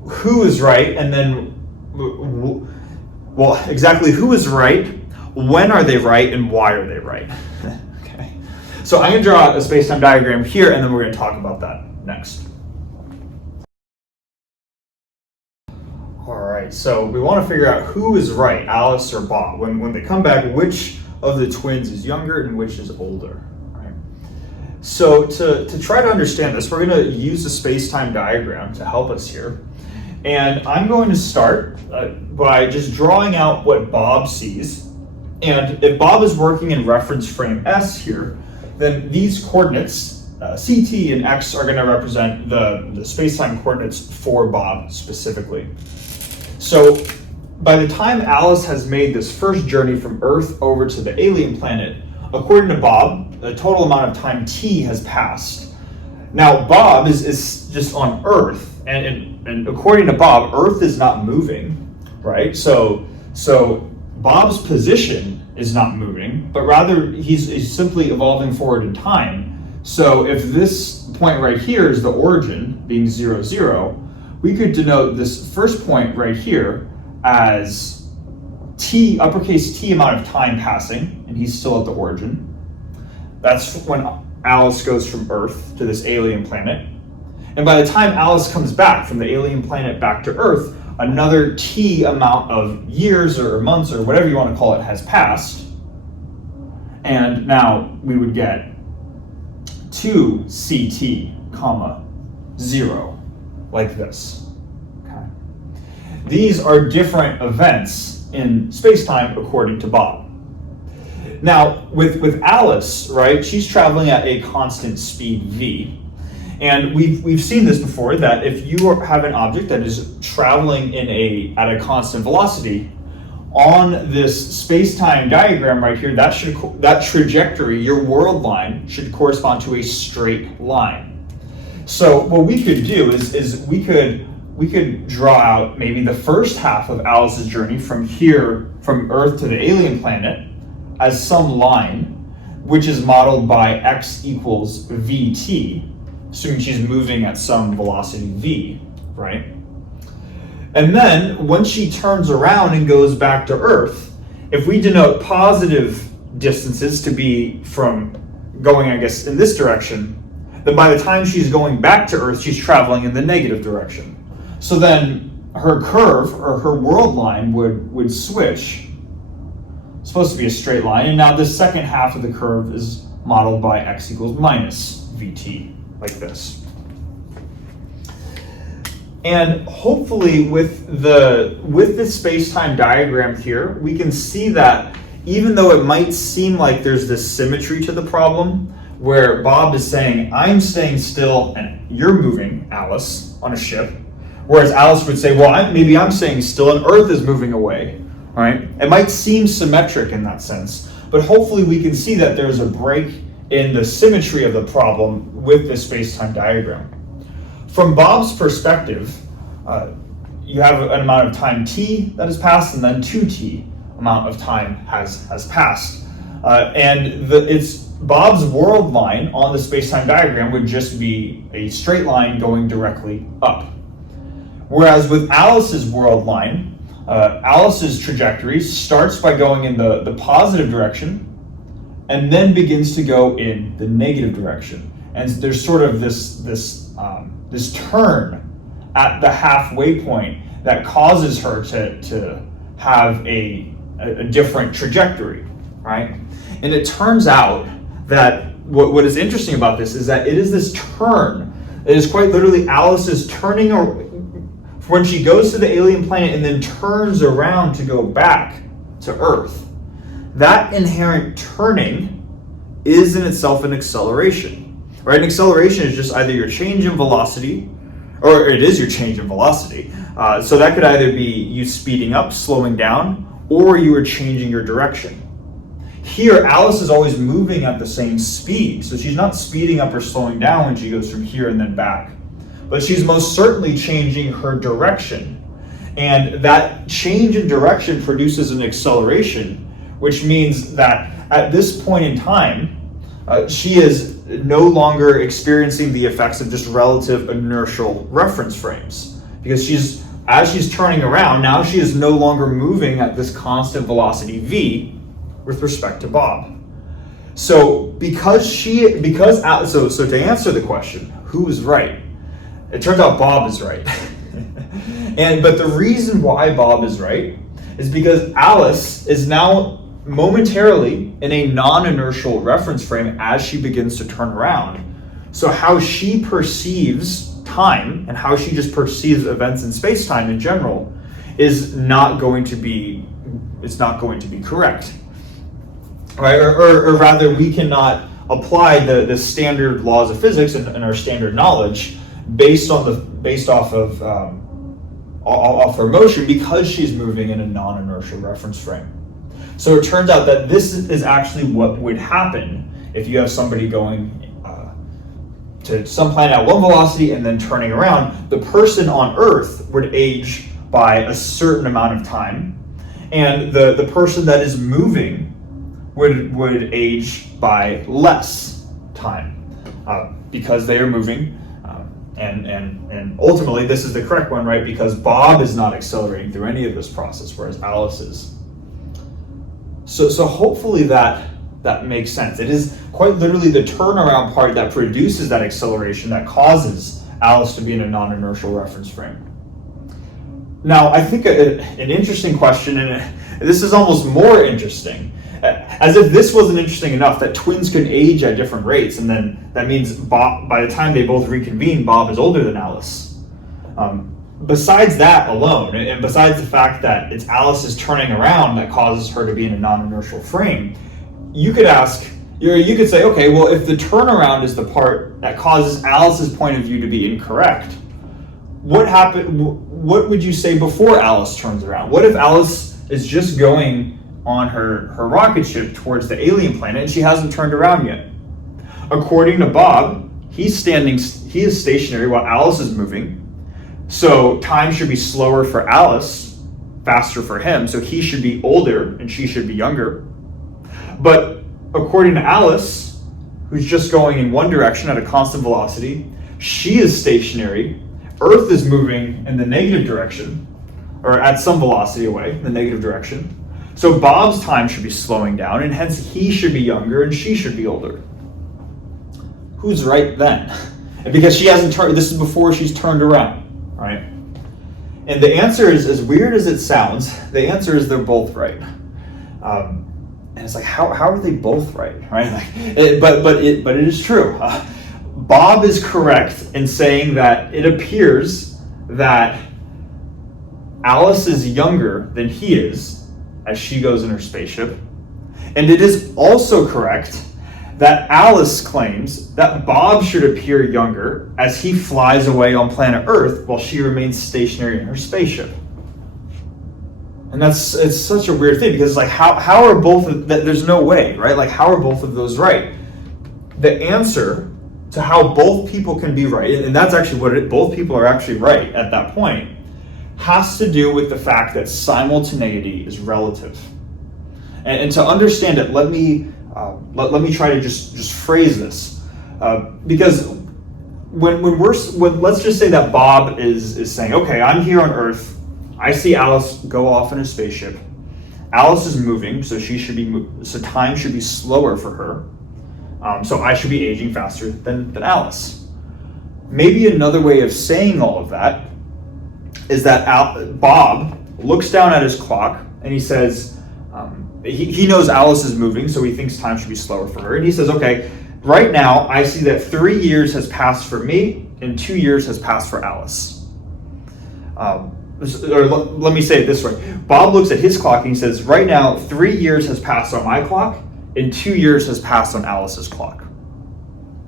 who is right, and then, well, exactly who is right, when are they right, and why are they right. Okay. So I'm going to draw out a space-time diagram here, and then we're going to talk about that next. All right, so we want to figure out who is right, Alice or Bob. When they come back, which of the twins is younger and which is older? Right? So to try to understand this, we're going to use a space-time diagram to help us here. And I'm going to start by just drawing out what Bob sees. And if Bob is working in reference frame S here, then these coordinates, CT and X, are going to represent the space-time coordinates for Bob specifically. So by the time Alice has made this first journey from Earth over to the alien planet, according to Bob, the total amount of time t has passed. Now Bob is just on Earth, and according to Bob, Earth is not moving, right? So Bob's position is not moving, but rather he's simply evolving forward in time. So if this point right here is the origin, being 0, 0, we could denote this first point right here as t, uppercase T amount of time passing, and he's still at the origin. That's when Alice goes from Earth to this alien planet. And by the time Alice comes back from the alien planet back to Earth, another t amount of years or months or whatever you want to call it has passed. And now we would get 2 CT, comma, 0. Like this. Okay. These are different events in space-time according to Bob. Now, with Alice, right, she's traveling at a constant speed v. And we've seen this before, that if you have an object that is traveling at a constant velocity, on this space-time diagram right here, that trajectory, your world line, should correspond to a straight line. So what we could do is we could draw out maybe the first half of Alice's journey from Earth to the alien planet as some line, which is modeled by x equals vt, assuming she's moving at some velocity v, right? And then when she turns around and goes back to Earth, if we denote positive distances to be from going, I guess, in this direction, then by the time she's going back to Earth, she's traveling in the negative direction. So then her curve, or her world line, would switch. It's supposed to be a straight line, and now the second half of the curve is modeled by x equals minus vt, like this. And hopefully with this space-time diagram here, we can see that even though it might seem like there's this symmetry to the problem, where Bob is saying, I'm staying still and you're moving, Alice, on a ship. Whereas Alice would say, well, maybe I'm staying still and Earth is moving away, right? It might seem symmetric in that sense, but hopefully we can see that there's a break in the symmetry of the problem with this space-time diagram. From Bob's perspective, you have an amount of time t that has passed, and then 2t amount of time has passed. It's Bob's world line on the space-time diagram would just be a straight line going directly up. Whereas with Alice's world line, Alice's trajectory starts by going in the positive direction and then begins to go in the negative direction. And there's sort of this turn at the halfway point that causes her to have a different trajectory, right? And it turns out that what is interesting about this is that it is this turn. It is quite literally Alice is turning when she goes to the alien planet and then turns around to go back to Earth. That inherent turning is in itself an acceleration, right? An acceleration is just either your change in velocity, or it is your change in velocity. So that could either be you speeding up, slowing down, or you are changing your direction. Here, Alice is always moving at the same speed, so she's not speeding up or slowing down when she goes from here and then back. But she's most certainly changing her direction. And that change in direction produces an acceleration, which means that at this point in time, she is no longer experiencing the effects of just relative inertial reference frames. Because as she's turning around, now she is no longer moving at this constant velocity v with respect to Bob. So to answer the question, who is right? It turns out Bob is right. But the reason why Bob is right is because Alice is now momentarily in a non-inertial reference frame as she begins to turn around. So how she perceives time and how she just perceives events in space-time in general is not going to be correct. Right? Or rather, we cannot apply the standard laws of physics and our standard knowledge based off of her motion because she's moving in a non-inertial reference frame. So it turns out that this is actually what would happen if you have somebody going to some planet at one velocity and then turning around. The person on Earth would age by a certain amount of time, and the person that is moving would age by less time because they are moving. And ultimately, this is the correct one, right? Because Bob is not accelerating through any of this process, whereas Alice is. So hopefully that makes sense. It is quite literally the turnaround part that produces that acceleration that causes Alice to be in a non-inertial reference frame. Now, I think an interesting question, and this is almost more interesting, as if this wasn't interesting enough that twins can age at different rates, and then that means Bob, by the time they both reconvene, Bob is older than Alice. Besides that alone, and besides the fact that it's Alice's turning around that causes her to be in a non-inertial frame, you could say, okay, well, if the turnaround is the part that causes Alice's point of view to be incorrect, what happened? What would you say before Alice turns around? What if Alice is just going on her rocket ship towards the alien planet and she hasn't turned around yet? According to Bob, he is stationary while Alice is moving. So time should be slower for Alice, faster for him. So he should be older and she should be younger. But according to Alice, who's just going in one direction at a constant velocity, she is stationary. Earth is moving in the negative direction, or at some velocity away, the negative direction. So Bob's time should be slowing down, and hence he should be younger and she should be older. Who's right then? And because she hasn't turned, this is before she's turned around, right? And the answer is, as weird as it sounds, the answer is they're both right. And it's like, how are they both right? Right? But it is true. Bob is correct in saying that it appears that Alice is younger than he is as she goes in her spaceship. And it is also correct that Alice claims that Bob should appear younger as he flies away on planet Earth while she remains stationary in her spaceship. And it's such a weird thing because it's like, how are both of that? There's no way, right? Like, how are both of those right? The answer to how both people can be right, and that's actually what both people are actually right at that point, has to do with the fact that simultaneity is relative. And to understand it, let me try to just phrase this, because when let's just say that Bob is saying, okay, I'm here on Earth. I see Alice go off in a spaceship. Alice is moving, so so time should be slower for her. So I should be aging faster than Alice. Maybe another way of saying all of that is that Bob looks down at his clock and he says, he knows Alice is moving, so he thinks time should be slower for her. And he says, okay, right now I see that 3 years has passed for me and 2 years has passed for Alice. Let me say it this way. Bob looks at his clock and he says, right now 3 years has passed on my clock and 2 years has passed on Alice's clock.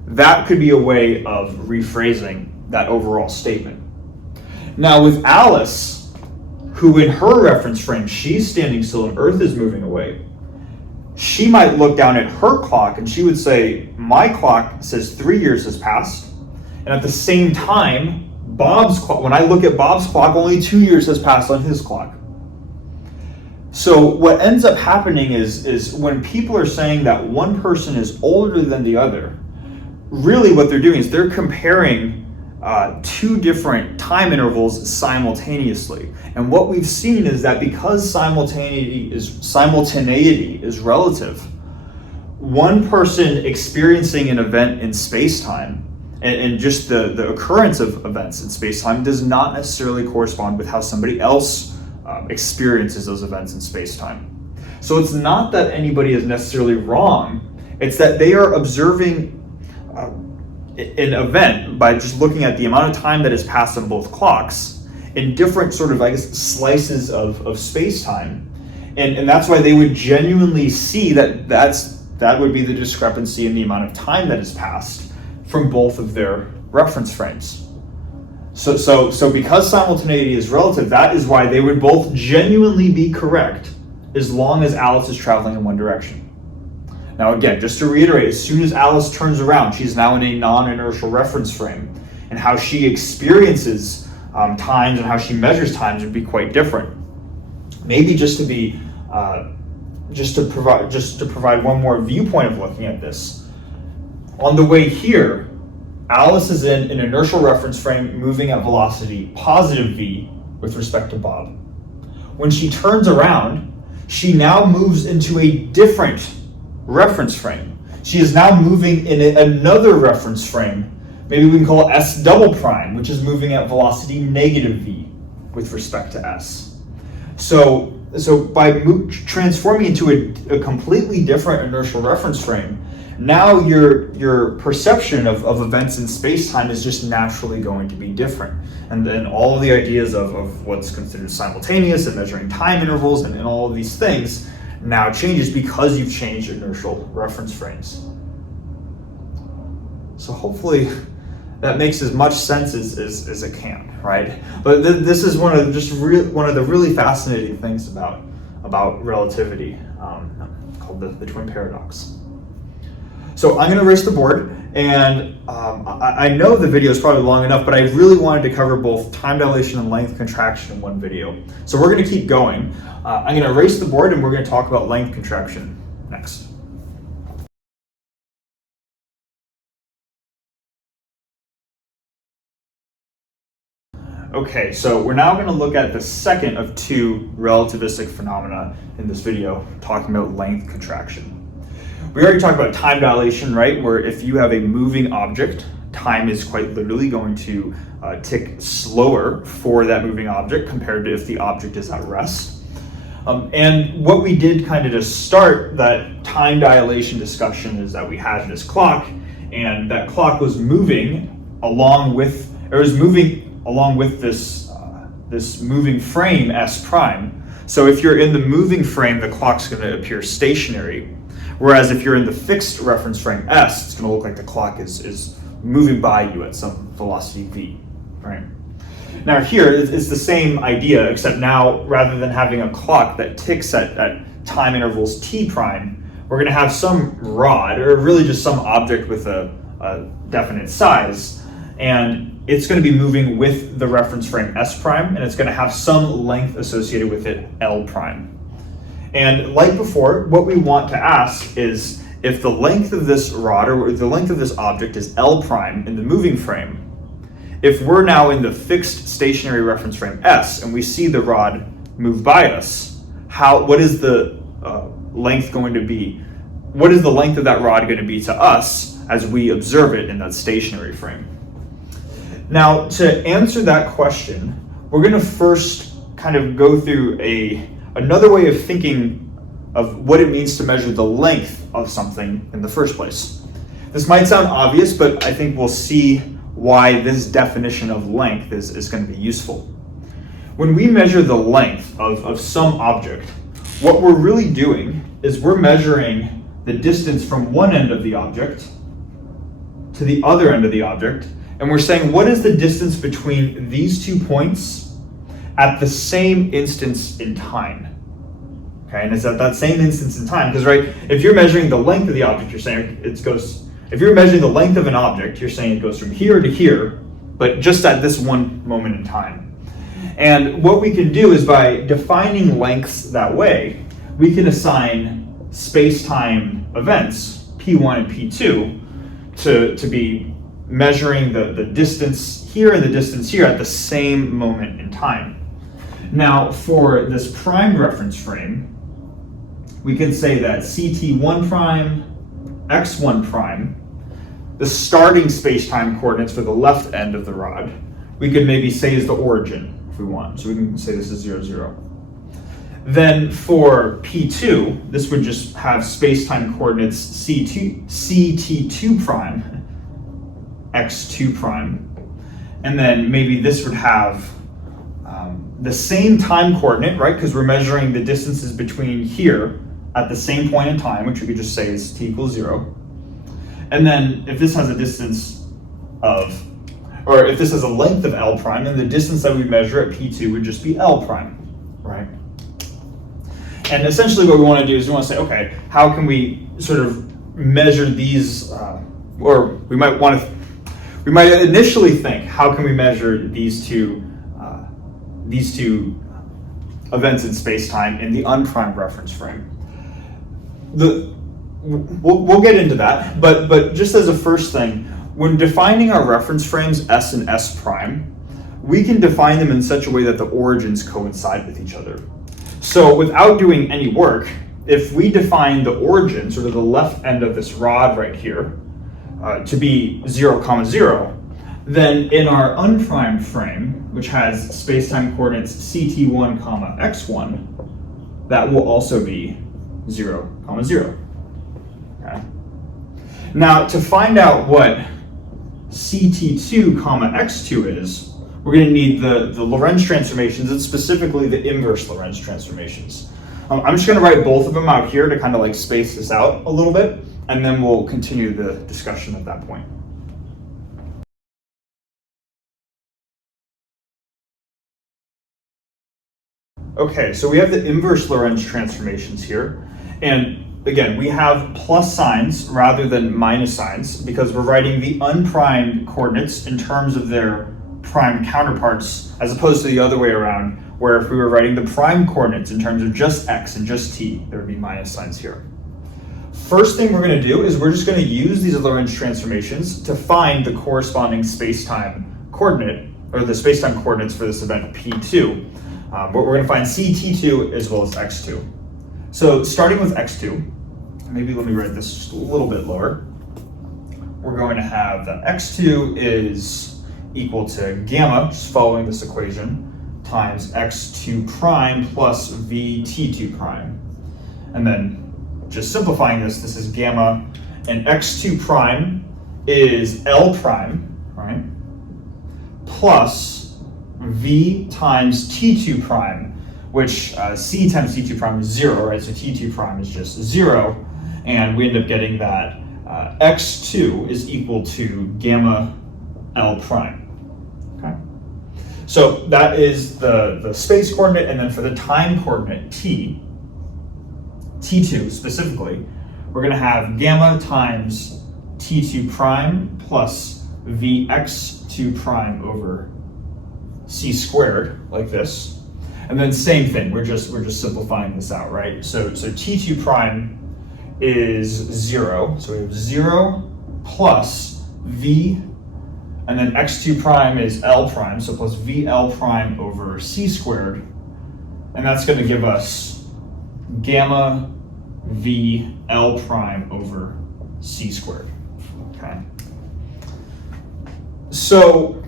That could be a way of rephrasing that overall statement. Now with Alice, who in her reference frame, she's standing still and Earth is moving away, she might look down at her clock and she would say, my clock says 3 years has passed, and at the same time, Bob's clock, when I look at Bob's clock, only 2 years has passed on his clock. So what ends up happening is when people are saying that one person is older than the other, really what they're doing is they're comparing two different time intervals simultaneously. And what we've seen is that because simultaneity is relative, one person experiencing an event in space-time and just the occurrence of events in space-time does not necessarily correspond with how somebody else experiences those events in space-time. So it's not that anybody is necessarily wrong, it's that they are observing an event by just looking at the amount of time that has passed on both clocks in different sort of, I guess, slices of space-time. And that's why they would genuinely see that would be the discrepancy in the amount of time that has passed from both of their reference frames. So because simultaneity is relative, that is why they would both genuinely be correct as long as Alice is traveling in one direction. Now again, just to reiterate, as soon as Alice turns around, she's now in a non-inertial reference frame, and how she experiences times and how she measures times would be quite different. Maybe just to provide one more viewpoint of looking at this. On the way here, Alice is in an inertial reference frame moving at velocity positive v with respect to Bob. When she turns around, she now moves into a different reference frame. She is now moving in another reference frame. Maybe we can call it S double prime, which is moving at velocity negative v with respect to S. So by transforming into a completely different inertial reference frame, now your perception of events in space-time is just naturally going to be different. And then all of the ideas of what's considered simultaneous and measuring time intervals and all of these things now changes because you've changed inertial reference frames. So hopefully that makes as much sense as it can, right? But this is one of the really fascinating things about relativity, called the twin paradox. So I'm going to erase the board, and I know the video is probably long enough, but I really wanted to cover both time dilation and length contraction in one video. So we're going to keep going. I'm going to erase the board, and we're going to talk about length contraction next. Okay, so we're now going to look at the second of two relativistic phenomena in this video, talking about length contraction. We already talked about time dilation, right? Where if you have a moving object, time is quite literally going to tick slower for that moving object compared to if the object is at rest. And what we did kind of to start that time dilation discussion is that we had this clock, and that clock was moving along with this moving frame S prime. So if you're in the moving frame, the clock's going to appear stationary. Whereas if you're in the fixed reference frame S, it's going to look like the clock is moving by you at some velocity v, right? Now here, it's the same idea, except now rather than having a clock that ticks at time intervals t prime, we're going to have some rod, or really just some object with a definite size, and it's going to be moving with the reference frame S prime, and it's going to have some length associated with it, L prime. And like before, what we want to ask is if the length of this rod or the length of this object is L prime in the moving frame, if we're now in the fixed stationary reference frame S and we see the rod move by us, what is the length going to be? What is the length of that rod going to be to us as we observe it in that stationary frame? Now, to answer that question, we're going to first kind of go through another way of thinking of what it means to measure the length of something in the first place. This might sound obvious, but I think we'll see why this definition of length is going to be useful. When we measure the length of some object, what we're really doing is we're measuring the distance from one end of the object to the other end of the object, and we're saying what is the distance between these 2 points at the same instance in time. Okay, and it's at that same instance in time, because right, if you're measuring the length of the object, you're saying if you're measuring the length of an object, you're saying it goes from here to here, but just at this one moment in time. And what we can do is by defining lengths that way, we can assign space-time events, P1 and P2, to be measuring the distance here and the distance here at the same moment in time. Now, for this prime reference frame, we can say that CT1 prime, X1 prime, the starting space-time coordinates for the left end of the rod, we could maybe say is the origin if we want. So we can say this is 0, 0. Then for P2, this would just have space-time coordinates CT2 prime, X2 prime, and then maybe this would have the same time coordinate, right? Because we're measuring the distances between here at the same point in time, which we could just say is t equals 0. And then if this has a distance of, or if this has a length of L prime, then the distance that we measure at P2 would just be L prime, right? And essentially what we want to do is we want to say, okay, how can we sort of measure these, or we might initially think, how can we measure these two events in space-time in the unprimed reference frame? We'll get into that, but just as a first thing, when defining our reference frames S and S prime, we can define them in such a way that the origins coincide with each other. So without doing any work, if we define the origin, sort of the left end of this rod right here, to be 0, 0, then in our unprimed frame, which has space-time coordinates CT1, X1, that will also be 0, 0. Okay. Now, to find out what CT2, X2 is, we're going to need the Lorentz transformations, and specifically the inverse Lorentz transformations. I'm just going to write both of them out here to kind of like space this out a little bit, and then we'll continue the discussion at that point. Okay, so we have the inverse Lorentz transformations here, and again, we have plus signs rather than minus signs because we're writing the unprimed coordinates in terms of their prime counterparts as opposed to the other way around, where if we were writing the prime coordinates in terms of just x and just t, there would be minus signs here. First thing we're going to do is we're just going to use these Lorentz transformations to find the corresponding space-time coordinate, or the space-time coordinates for this event P2. But we're going to find CT2 as well as X2. So starting with X2, maybe let me write this just a little bit lower. We're going to have that X2 is equal to gamma, just following this equation, times X2 prime plus VT2 prime. And then just simplifying this, this is gamma, and X2 prime is L prime, right? Plus V times T2 prime, which C times T2 prime is 0, right? So T2 prime is just 0, and we end up getting that X2 is equal to gamma L prime, okay? So that is the space coordinate, and then for the time coordinate T, T2 specifically, we're gonna have gamma times T2 prime plus Vx2 prime over C squared, like this. And then same thing, we're just simplifying this out, right? So T2 prime is 0, so we have 0 plus V, and then X2 prime is L prime, so plus VL prime over C squared, and that's gonna give us gamma V L prime over C squared, okay? So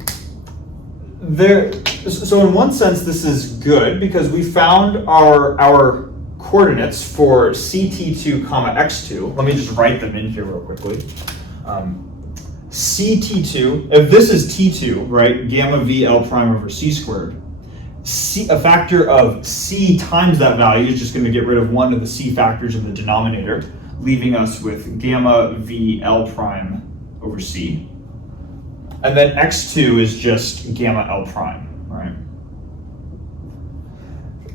in one sense, this is good because we found our coordinates for CT2, X2. Let me just write them in here real quickly. CT2, if this is T2, right, gamma V L prime over C squared, a factor of C times that value is just going to get rid of one of the C factors in the denominator, leaving us with gamma V L prime over C. And then X2 is just gamma L prime, right?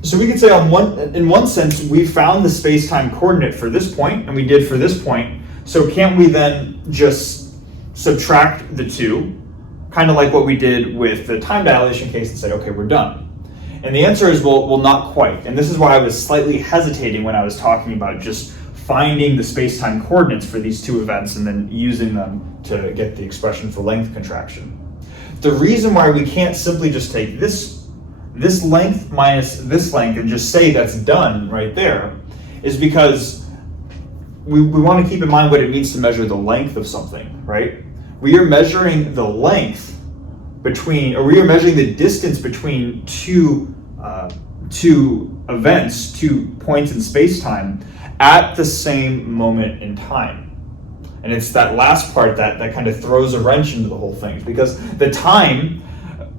So we could say in one sense, we found the space-time coordinate for this point, and we did for this point. So can't we then just subtract the two, kind of like what we did with the time dilation case, and say, okay, we're done? And the answer is, well, not quite. And this is why I was slightly hesitating when I was talking about just finding the space-time coordinates for these two events and then using them to get the expression for length contraction. The reason why we can't simply just take this length minus this length and just say that's done right there is because we want to keep in mind what it means to measure the length of something, right? We are measuring the length between, or we are measuring the distance between two events, 2 points in space-time at the same moment in time. And it's that last part that kind of throws a wrench into the whole thing, because the time,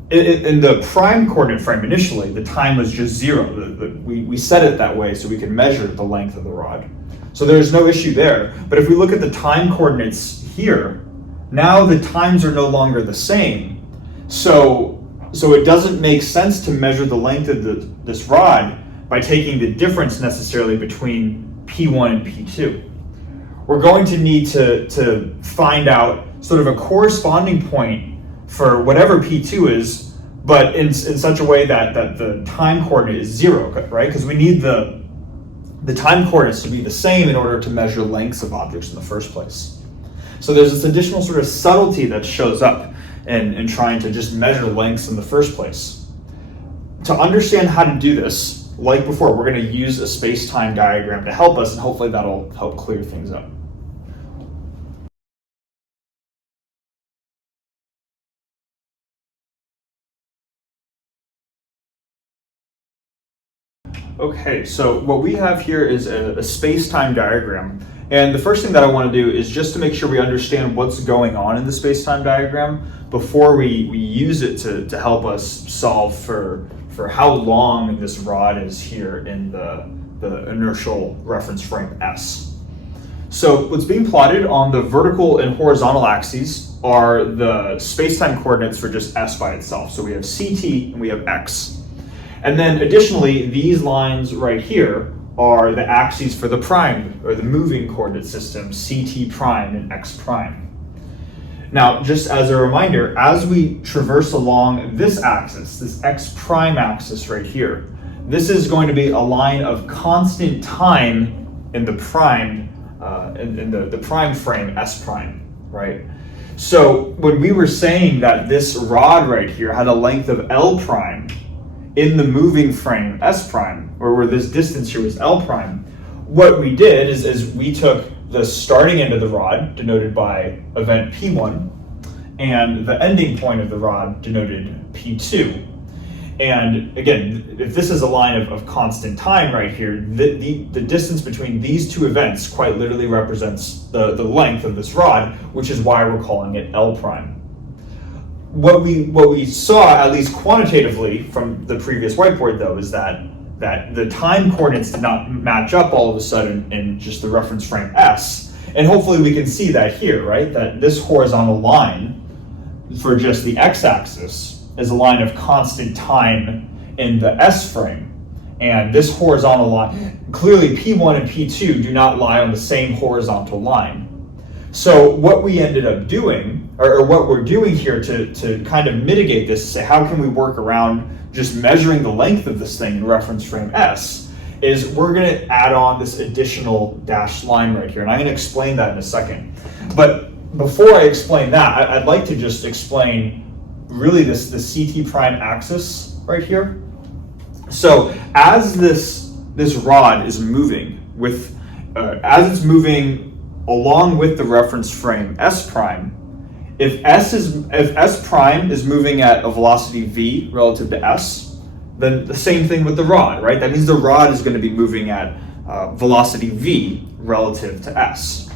in the prime coordinate frame initially, the time was just 0. We set it that way so we could measure the length of the rod. So there's no issue there. But if we look at the time coordinates here, now the times are no longer the same. So it doesn't make sense to measure the length of this rod by taking the difference necessarily between P1 and P2. We're going to need to find out sort of a corresponding point for whatever P2 is, but in such a way that the time coordinate is 0, right? Because we need the time coordinates to be the same in order to measure lengths of objects in the first place. So there's this additional sort of subtlety that shows up in trying to just measure lengths in the first place. To understand how to do this, like before, we're going to use a space-time diagram to help us, and hopefully that'll help clear things up. Okay, so what we have here is a space-time diagram. And the first thing that I want to do is just to make sure we understand what's going on in the space-time diagram before we use it to help us solve for how long this rod is here in the inertial reference frame S. So what's being plotted on the vertical and horizontal axes are the space-time coordinates for just S by itself. So we have CT and we have X. And then additionally, these lines right here are the axes for the prime, or the moving coordinate system, CT prime and X prime. Now, just as a reminder, as we traverse along this axis, this X prime axis right here, this is going to be a line of constant time in the prime, in the prime frame, S prime, right? So when we were saying that this rod right here had a length of L prime in the moving frame S prime, or where this distance here was L prime, what we did is we took the starting end of the rod, denoted by event P1, and the ending point of the rod, denoted P2. And again, if this is a line of constant time right here, the distance between these two events quite literally represents the length of this rod, which is why we're calling it L prime. What we saw, at least quantitatively from the previous whiteboard though, is that the time coordinates did not match up all of a sudden in just the reference frame S. And hopefully we can see that here, right? That this horizontal line for just the x-axis is a line of constant time in the S frame. And this horizontal line, clearly P1 and P2 do not lie on the same horizontal line. So what we ended up doing, or what we're doing here to kind of mitigate this, say how can we work around just measuring the length of this thing in reference frame S, is we're going to add on this additional dashed line right here. And I'm going to explain that in a second. But before I explain that, I'd like to just explain really the CT prime axis right here. So as this rod is moving with, as it's moving along with the reference frame S prime, if S prime is moving at a velocity v relative to S, then the same thing with the rod, right? That means the rod is going to be moving at velocity v relative to S.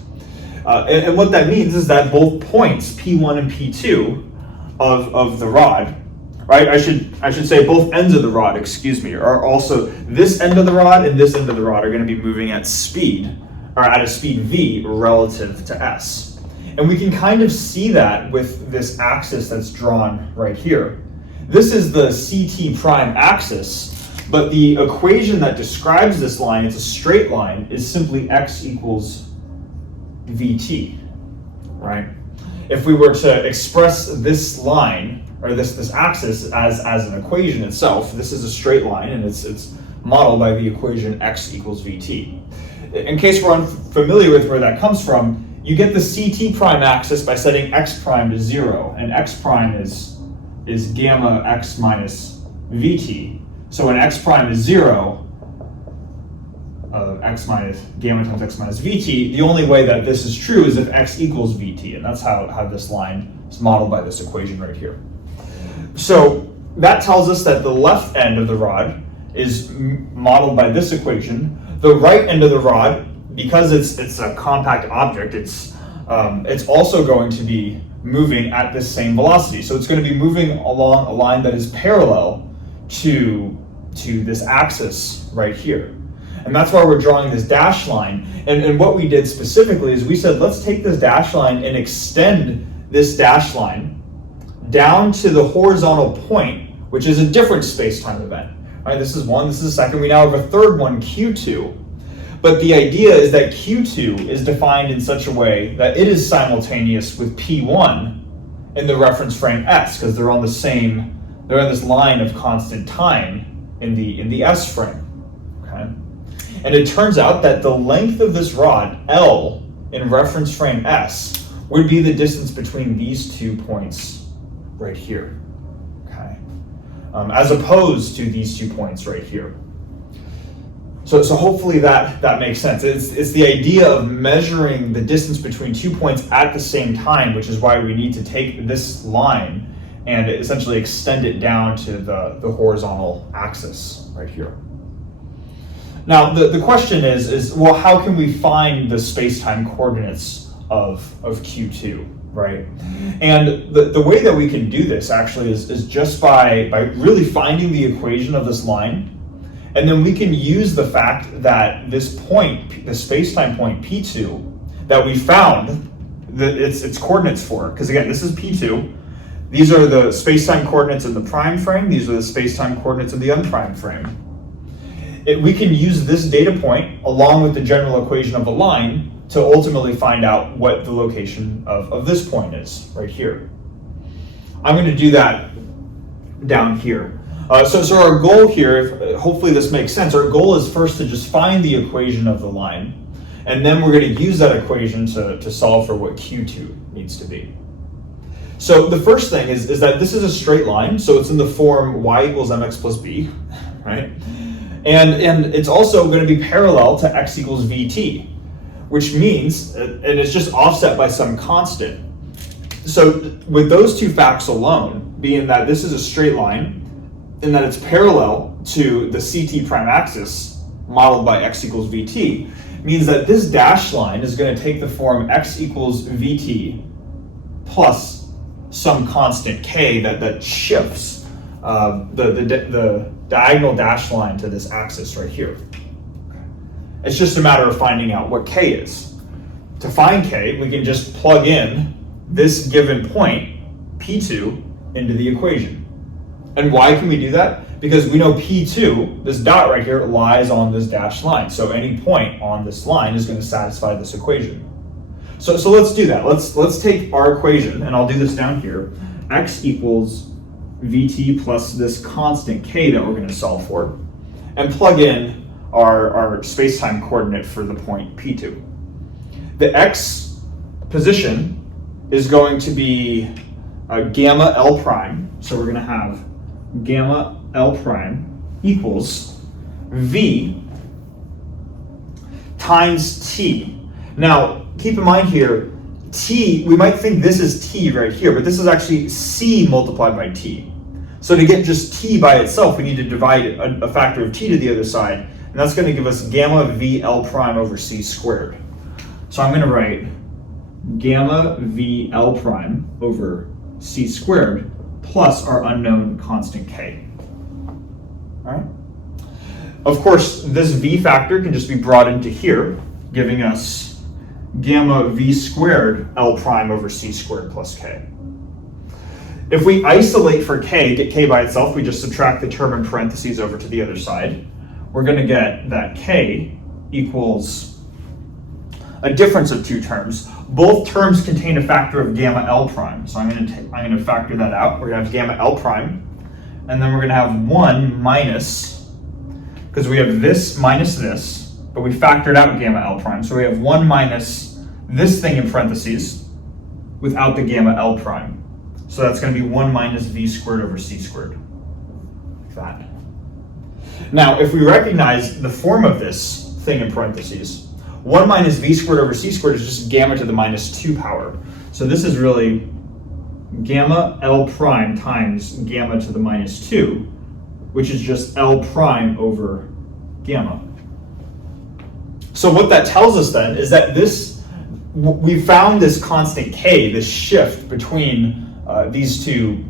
And what that means is that both points, P1 and P2 of the rod, right? I should say both ends of the rod, excuse me, are also, this end of the rod and this end of the rod are going to be moving at speed, or at a speed v relative to s. And we can kind of see that with this axis that's drawn right here. This is the CT prime axis, but the equation that describes this line, it's a straight line, is simply x equals vt, right? If we were to express this line, or this axis as an equation itself, this is a straight line, and it's modeled by the equation x equals vt. In case we're unfamiliar with where that comes from, you get the CT prime axis by setting x prime to 0, and x prime is gamma x minus vt. So when x prime is 0, x minus gamma times x minus vt, the only way that this is true is if x equals vt, and that's how this line is modeled by this equation right here. So that tells us that the left end of the rod is modeled by this equation. The right end of the rod, because it's a compact object, it's also going to be moving at the same velocity. So it's going to be moving along a line that is parallel to this axis right here. And that's why we're drawing this dashed line. And what we did specifically is we said, let's take this dashed line and extend this dashed line down to the horizontal point, which is a different space-time event. All right, this is one, this is a second. We now have a third one, Q2. But the idea is that Q2 is defined in such a way that it is simultaneous with P1 in the reference frame S, because they're on this line of constant time in the S frame. Okay? And it turns out that the length of this rod, L, in reference frame S, would be the distance between these 2 points right here. Okay? As opposed to these 2 points right here. So hopefully that makes sense. It's the idea of measuring the distance between 2 points at the same time, which is why we need to take this line and essentially extend it down to the horizontal axis right here. Now the question is well, how can we find the space-time coordinates of Q2, right? And the way that we can do this actually is just by really finding the equation of this line. And then we can use the fact that this point, the space-time point P2, that we found its coordinates for, because again, this is P2. These are the space-time coordinates in the prime frame. These are the space-time coordinates in the unprimed frame. We can use this data point along with the general equation of a line to ultimately find out what the location of this point is, right here. I'm going to do that down here. So our goal here, hopefully this makes sense, our goal is first to just find the equation of the line, and then we're going to use that equation to solve for what Q2 needs to be. So the first thing is that this is a straight line, so it's in the form y equals mx plus b, right? And it's also going to be parallel to x equals vt, which means, and it's just offset by some constant. So with those two facts alone, being that this is a straight line, and that it's parallel to the CT prime axis modeled by x equals vt, means that this dashed line is going to take the form x equals vt plus some constant k that shifts the diagonal dashed line to this axis right here. It's just a matter of finding out what k is. To find k, we can just plug in this given point, P2, into the equation. And why can we do that? Because we know P2, this dot right here, lies on this dashed line. So any point on this line is going to satisfy this equation. So let's do that. Let's take our equation, and I'll do this down here. X equals vt plus this constant k that we're going to solve for, and plug in our space-time coordinate for the point P2. The x position is going to be gamma L prime. So we're going to have gamma L prime equals V times T. Now, keep in mind here, T, we might think this is T right here, but this is actually C multiplied by T. So to get just T by itself, we need to divide a factor of T to the other side, and that's going to give us gamma V L prime over C squared. So I'm going to write gamma v L prime over c squared plus our unknown constant k. All right. Of course, this v factor can just be brought into here, giving us gamma v squared L prime over c squared plus k. If we isolate for k, get k by itself, we just subtract the term in parentheses over to the other side. We're going to get that k equals a difference of two terms. Both terms contain a factor of gamma L prime. So I'm going to factor that out. We're going to have gamma L prime, and then we're going to have 1 minus, because we have this minus this, but we factored out gamma L prime. So we have 1 minus this thing in parentheses without the gamma L prime. So that's going to be 1 minus v squared over c squared, like that. Now, if we recognize the form of this thing in parentheses, 1 minus v squared over c squared is just gamma to the minus 2 power. So this is really gamma L prime times gamma to the minus 2, which is just L prime over gamma. So what that tells us then is that we found this constant k, this shift between these two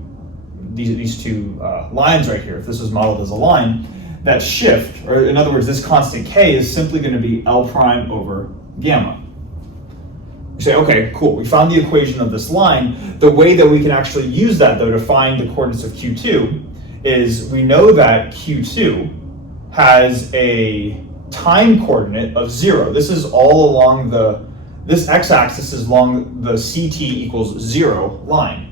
lines right here. If this was modeled as a line, that shift, or in other words, this constant k is simply going to be L prime over gamma. You say, okay, cool, we found the equation of this line. The way that we can actually use that, though, to find the coordinates of Q2 is we know that Q2 has a time coordinate of 0. This is all along this x-axis is along the CT equals 0 line.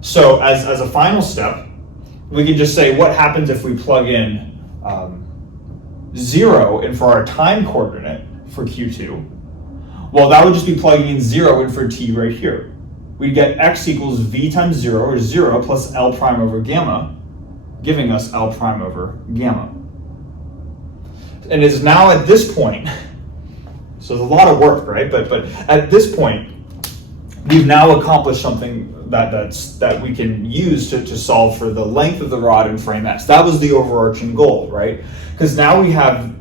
So as a final step, we can just say what happens if we plug in 0 in for our time coordinate for Q2. Well, that would just be plugging in 0 in for t right here. We get x equals v times 0, or 0 plus L prime over gamma, giving us L prime over gamma. And it's now at this point, so there's a lot of work, right? But at this point, we've now accomplished something that we can use to solve for the length of the rod in frame S. That was the overarching goal, right? Because now we have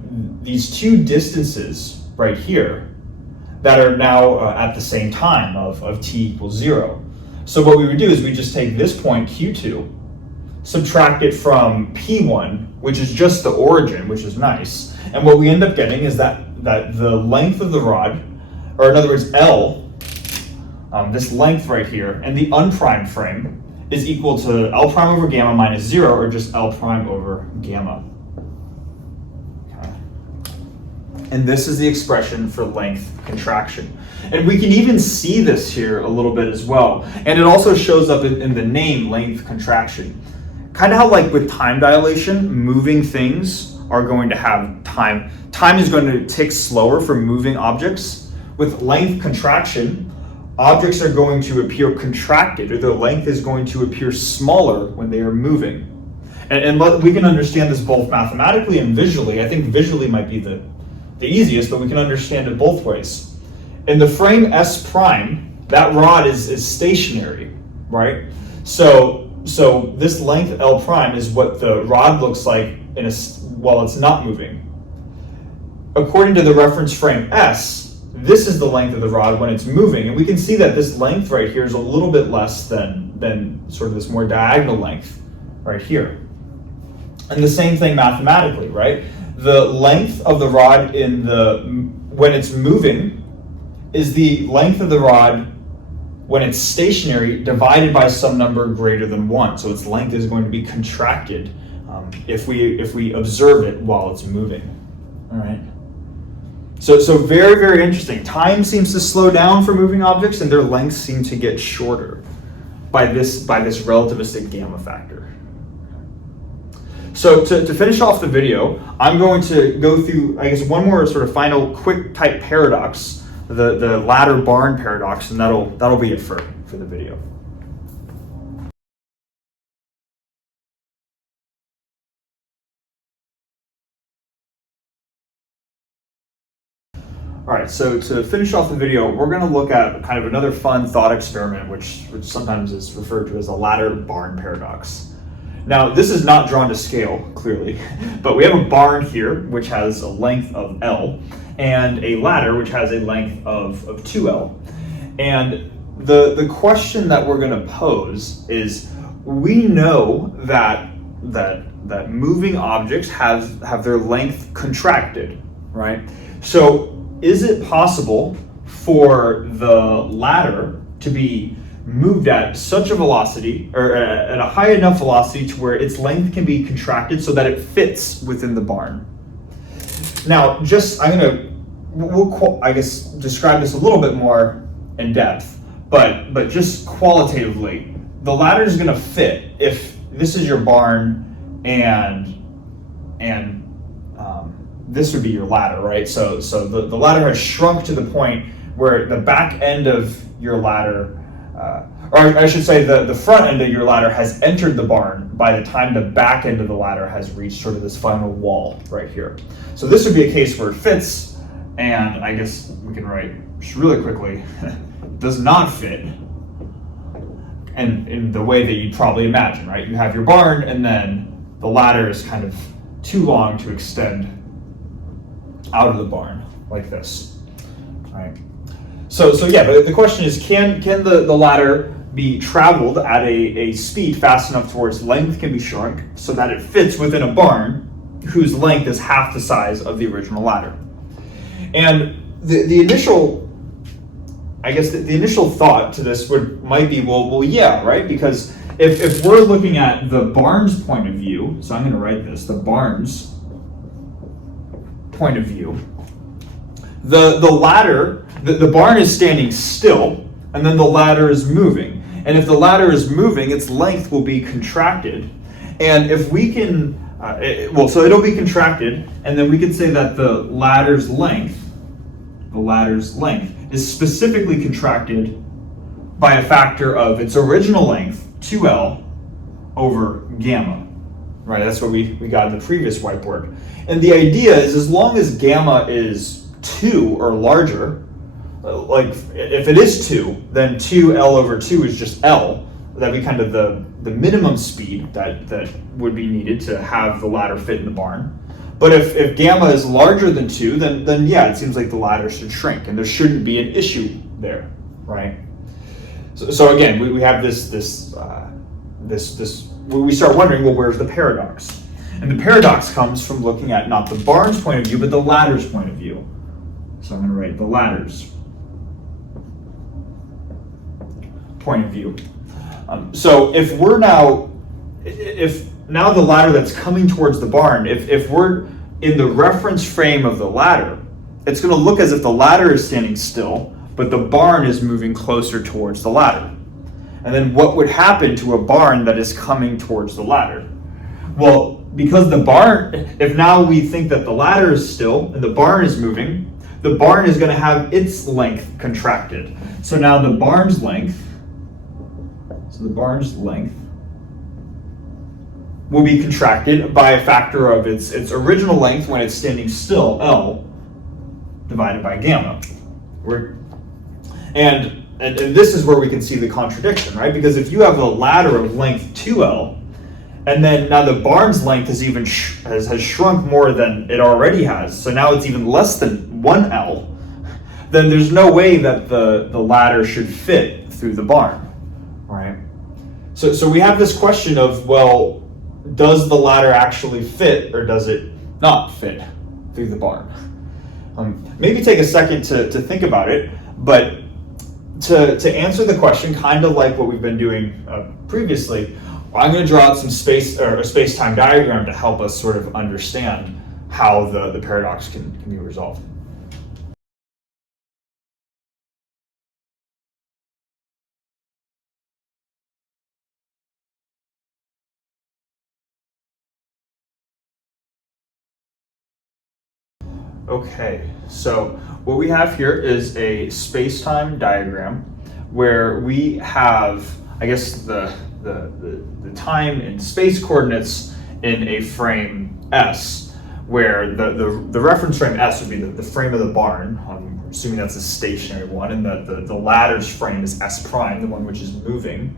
these two distances right here that are now at the same time of t equals 0. So what we would do is we just take this point Q2, subtract it from P1, which is just the origin, which is nice. And what we end up getting is that the length of the rod, or in other words, L, this length right here, and the unprimed frame is equal to L prime over gamma minus 0, or just L prime over gamma. Okay. And this is the expression for length contraction. And we can even see this here a little bit as well. And it also shows up in the name length contraction. Kind of how like with time dilation, moving things are going to have time. Time is going to tick slower for moving objects. With length contraction, objects are going to appear contracted, or their length is going to appear smaller when they are moving. And we can understand this both mathematically and visually. I think visually might be the easiest, but we can understand it both ways. In the frame S prime, that rod is stationary, right? So this length L prime is what the rod looks like while it's not moving. According to the reference frame S, this is the length of the rod when it's moving, and we can see that this length right here is a little bit less than sort of this more diagonal length right here. And the same thing mathematically, right? The length of the rod when it's moving is the length of the rod when it's stationary divided by some number greater than 1. So its length is going to be contracted if we observe it while it's moving. All right. So very, very interesting. Time seems to slow down for moving objects, and their lengths seem to get shorter by this relativistic gamma factor. So to finish off the video, I'm going to go through, I guess, one more sort of final quick type paradox, the ladder barn paradox, and that'll be it for the video. All right, so to finish off the video, we're going to look at kind of another fun thought experiment, which sometimes is referred to as a ladder barn paradox. Now, this is not drawn to scale, clearly, but we have a barn here, which has a length of L, and a ladder, which has a length of 2L. And the question that we're going to pose is, we know that moving objects have their length contracted, right? So is it possible for the ladder to be moved at such a velocity, or at a high enough velocity, to where its length can be contracted so that it fits within the barn? Now, we'll I guess describe this a little bit more in depth, but just qualitatively, the ladder is going to fit if this is your barn and this would be your ladder, right? So the ladder has shrunk to the point where the back end of your ladder, or I should say the front end of your ladder has entered the barn by the time the back end of the ladder has reached sort of this final wall right here. So this would be a case where it fits, and I guess we can write just really quickly, does not fit. And in the way that you'd probably imagine, right? You have your barn, and then the ladder is kind of too long to extend out of the barn like this, right? So yeah, the question is, can the ladder be traveled at a speed fast enough towards length can be shrunk so that it fits within a barn whose length is half the size of the original ladder? And the initial, I guess the initial thought to this might be, well, yeah, right? Because if we're looking at the barn's point of view, so I'm going to write this, the barn's point of view, the ladder, the barn is standing still, and then the ladder is moving. And if the ladder is moving, its length will be contracted. And if we can, so it'll be contracted, and then we could say that the ladder's length is specifically contracted by a factor of its original length, 2L, over gamma, right? That's what we got in the previous whiteboard. And the idea is, as long as gamma is 2 or larger, like if it is 2, then 2L over 2 is just L. That'd be kind of the minimum speed that would be needed to have the ladder fit in the barn. But if gamma is larger than 2, then yeah, it seems like the ladder should shrink, and there shouldn't be an issue there, right? So again, we have this we start wondering, well, where's the paradox? And the paradox comes from looking at not the barn's point of view, but the ladder's point of view. So I'm going to write the ladder's point of view. So if now the ladder that's coming towards the barn, if we're in the reference frame of the ladder, it's going to look as if the ladder is standing still, but the barn is moving closer towards the ladder. And then what would happen to a barn that is coming towards the ladder? Well, because the barn, if now we think that the ladder is still and the barn is moving, the barn is going to have its length contracted. So now the barn's length will be contracted by a factor of its original length when it's standing still, L, divided by gamma. And this is where we can see the contradiction, right? Because if you have a ladder of length 2L, and then now the barn's length has shrunk more than it already has, so now it's even less than 1L, then there's no way that the ladder should fit through the barn, right? So we have this question of, well, does the ladder actually fit, or does it not fit through the barn? Maybe take a second to think about it, but to answer the question, kind of like what we've been doing previously, I'm going to draw out a space-time diagram to help us sort of understand how the paradox can be resolved. Okay, so what we have here is a space-time diagram where we have, I guess, the time and space coordinates in a frame S, where the reference frame S would be the frame of the barn. I'm assuming that's a stationary one, and the ladder's frame is S prime, the one which is moving.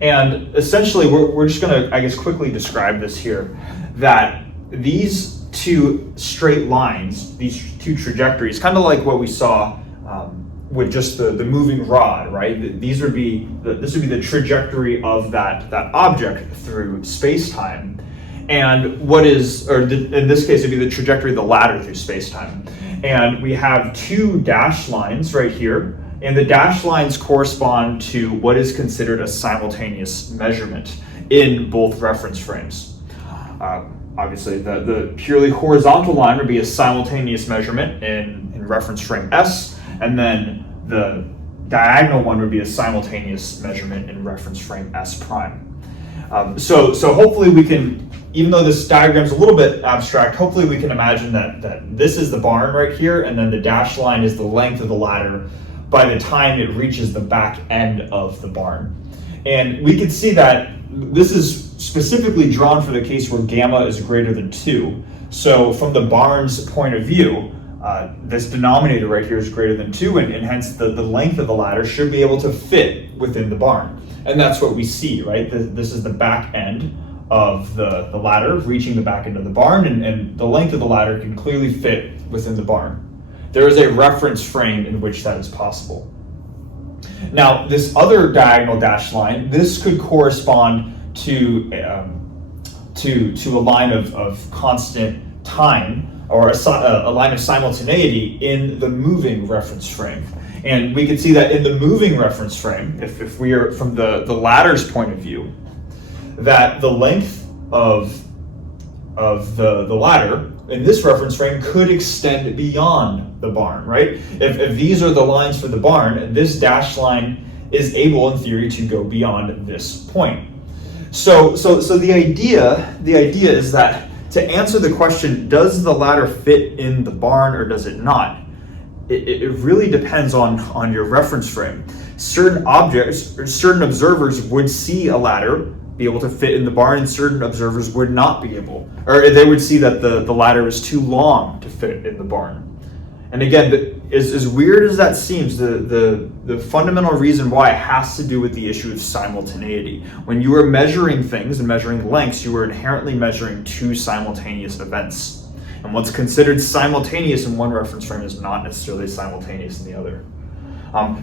And essentially, we're just going to, I guess, quickly describe this here, that these two straight lines, these two trajectories, kind of like what we saw with just the moving rod, right? This would be the trajectory of that object through space-time. And in this case, it'd be the trajectory of the ladder through space-time. And we have two dashed lines right here, and the dashed lines correspond to what is considered a simultaneous measurement in both reference frames. Obviously, the purely horizontal line would be a simultaneous measurement in reference frame S, and then the diagonal one would be a simultaneous measurement in reference frame S prime. So hopefully we can, even though this diagram is a little bit abstract, hopefully we can imagine that this is the barn right here, and then the dashed line is the length of the ladder by the time it reaches the back end of the barn. And we can see that this is specifically drawn for the case where gamma is greater than 2. So from the barn's point of view, this denominator right here is greater than 2, and hence the length of the ladder should be able to fit within the barn. And that's what we see, right? This is the back end of the ladder reaching the back end of the barn, and the length of the ladder can clearly fit within the barn. There is a reference frame in which that is possible. Now, this other diagonal dashed line, this could correspond to a line of constant time, or a line of simultaneity in the moving reference frame. And we can see that in the moving reference frame, if we are from the ladder's point of view, that the length of the ladder in this reference frame could extend beyond the barn, right? If these are the lines for the barn, this dashed line is able, in theory, to go beyond this point. So the idea is that to answer the question, does the ladder fit in the barn or does it not? It really depends on your reference frame. Certain objects or certain observers would see a ladder be able to fit in the barn, and certain observers would not be able, or they would see that the ladder is too long to fit in the barn. And again, as weird as that seems, the fundamental reason why it has to do with the issue of simultaneity. When you are measuring things and measuring lengths, you are inherently measuring two simultaneous events. And what's considered simultaneous in one reference frame is not necessarily simultaneous in the other.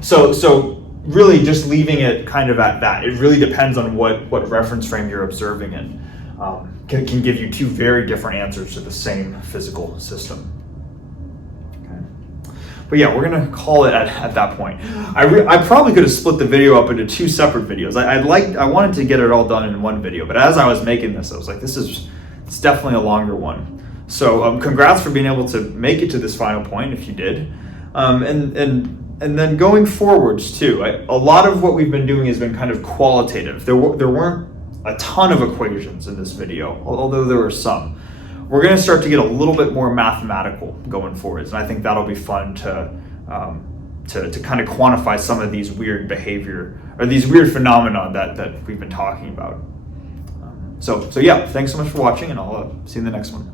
So really just leaving it kind of at that. It really depends on what reference frame you're observing in. Can give you two very different answers to the same physical system. But yeah, we're gonna call it at that point. I probably could have split the video up into two separate videos. I wanted to get it all done in one video, but as I was making this, I was like, it's definitely a longer one. So congrats for being able to make it to this final point, if you did. And then going forwards too, a lot of what we've been doing has been kind of qualitative. There weren't a ton of equations in this video, although there were some. We're going to start to get a little bit more mathematical going forwards, and I think that'll be fun to kind of quantify some of these weird behavior or these weird phenomena that we've been talking about. So yeah, thanks so much for watching, and I'll see you in the next one.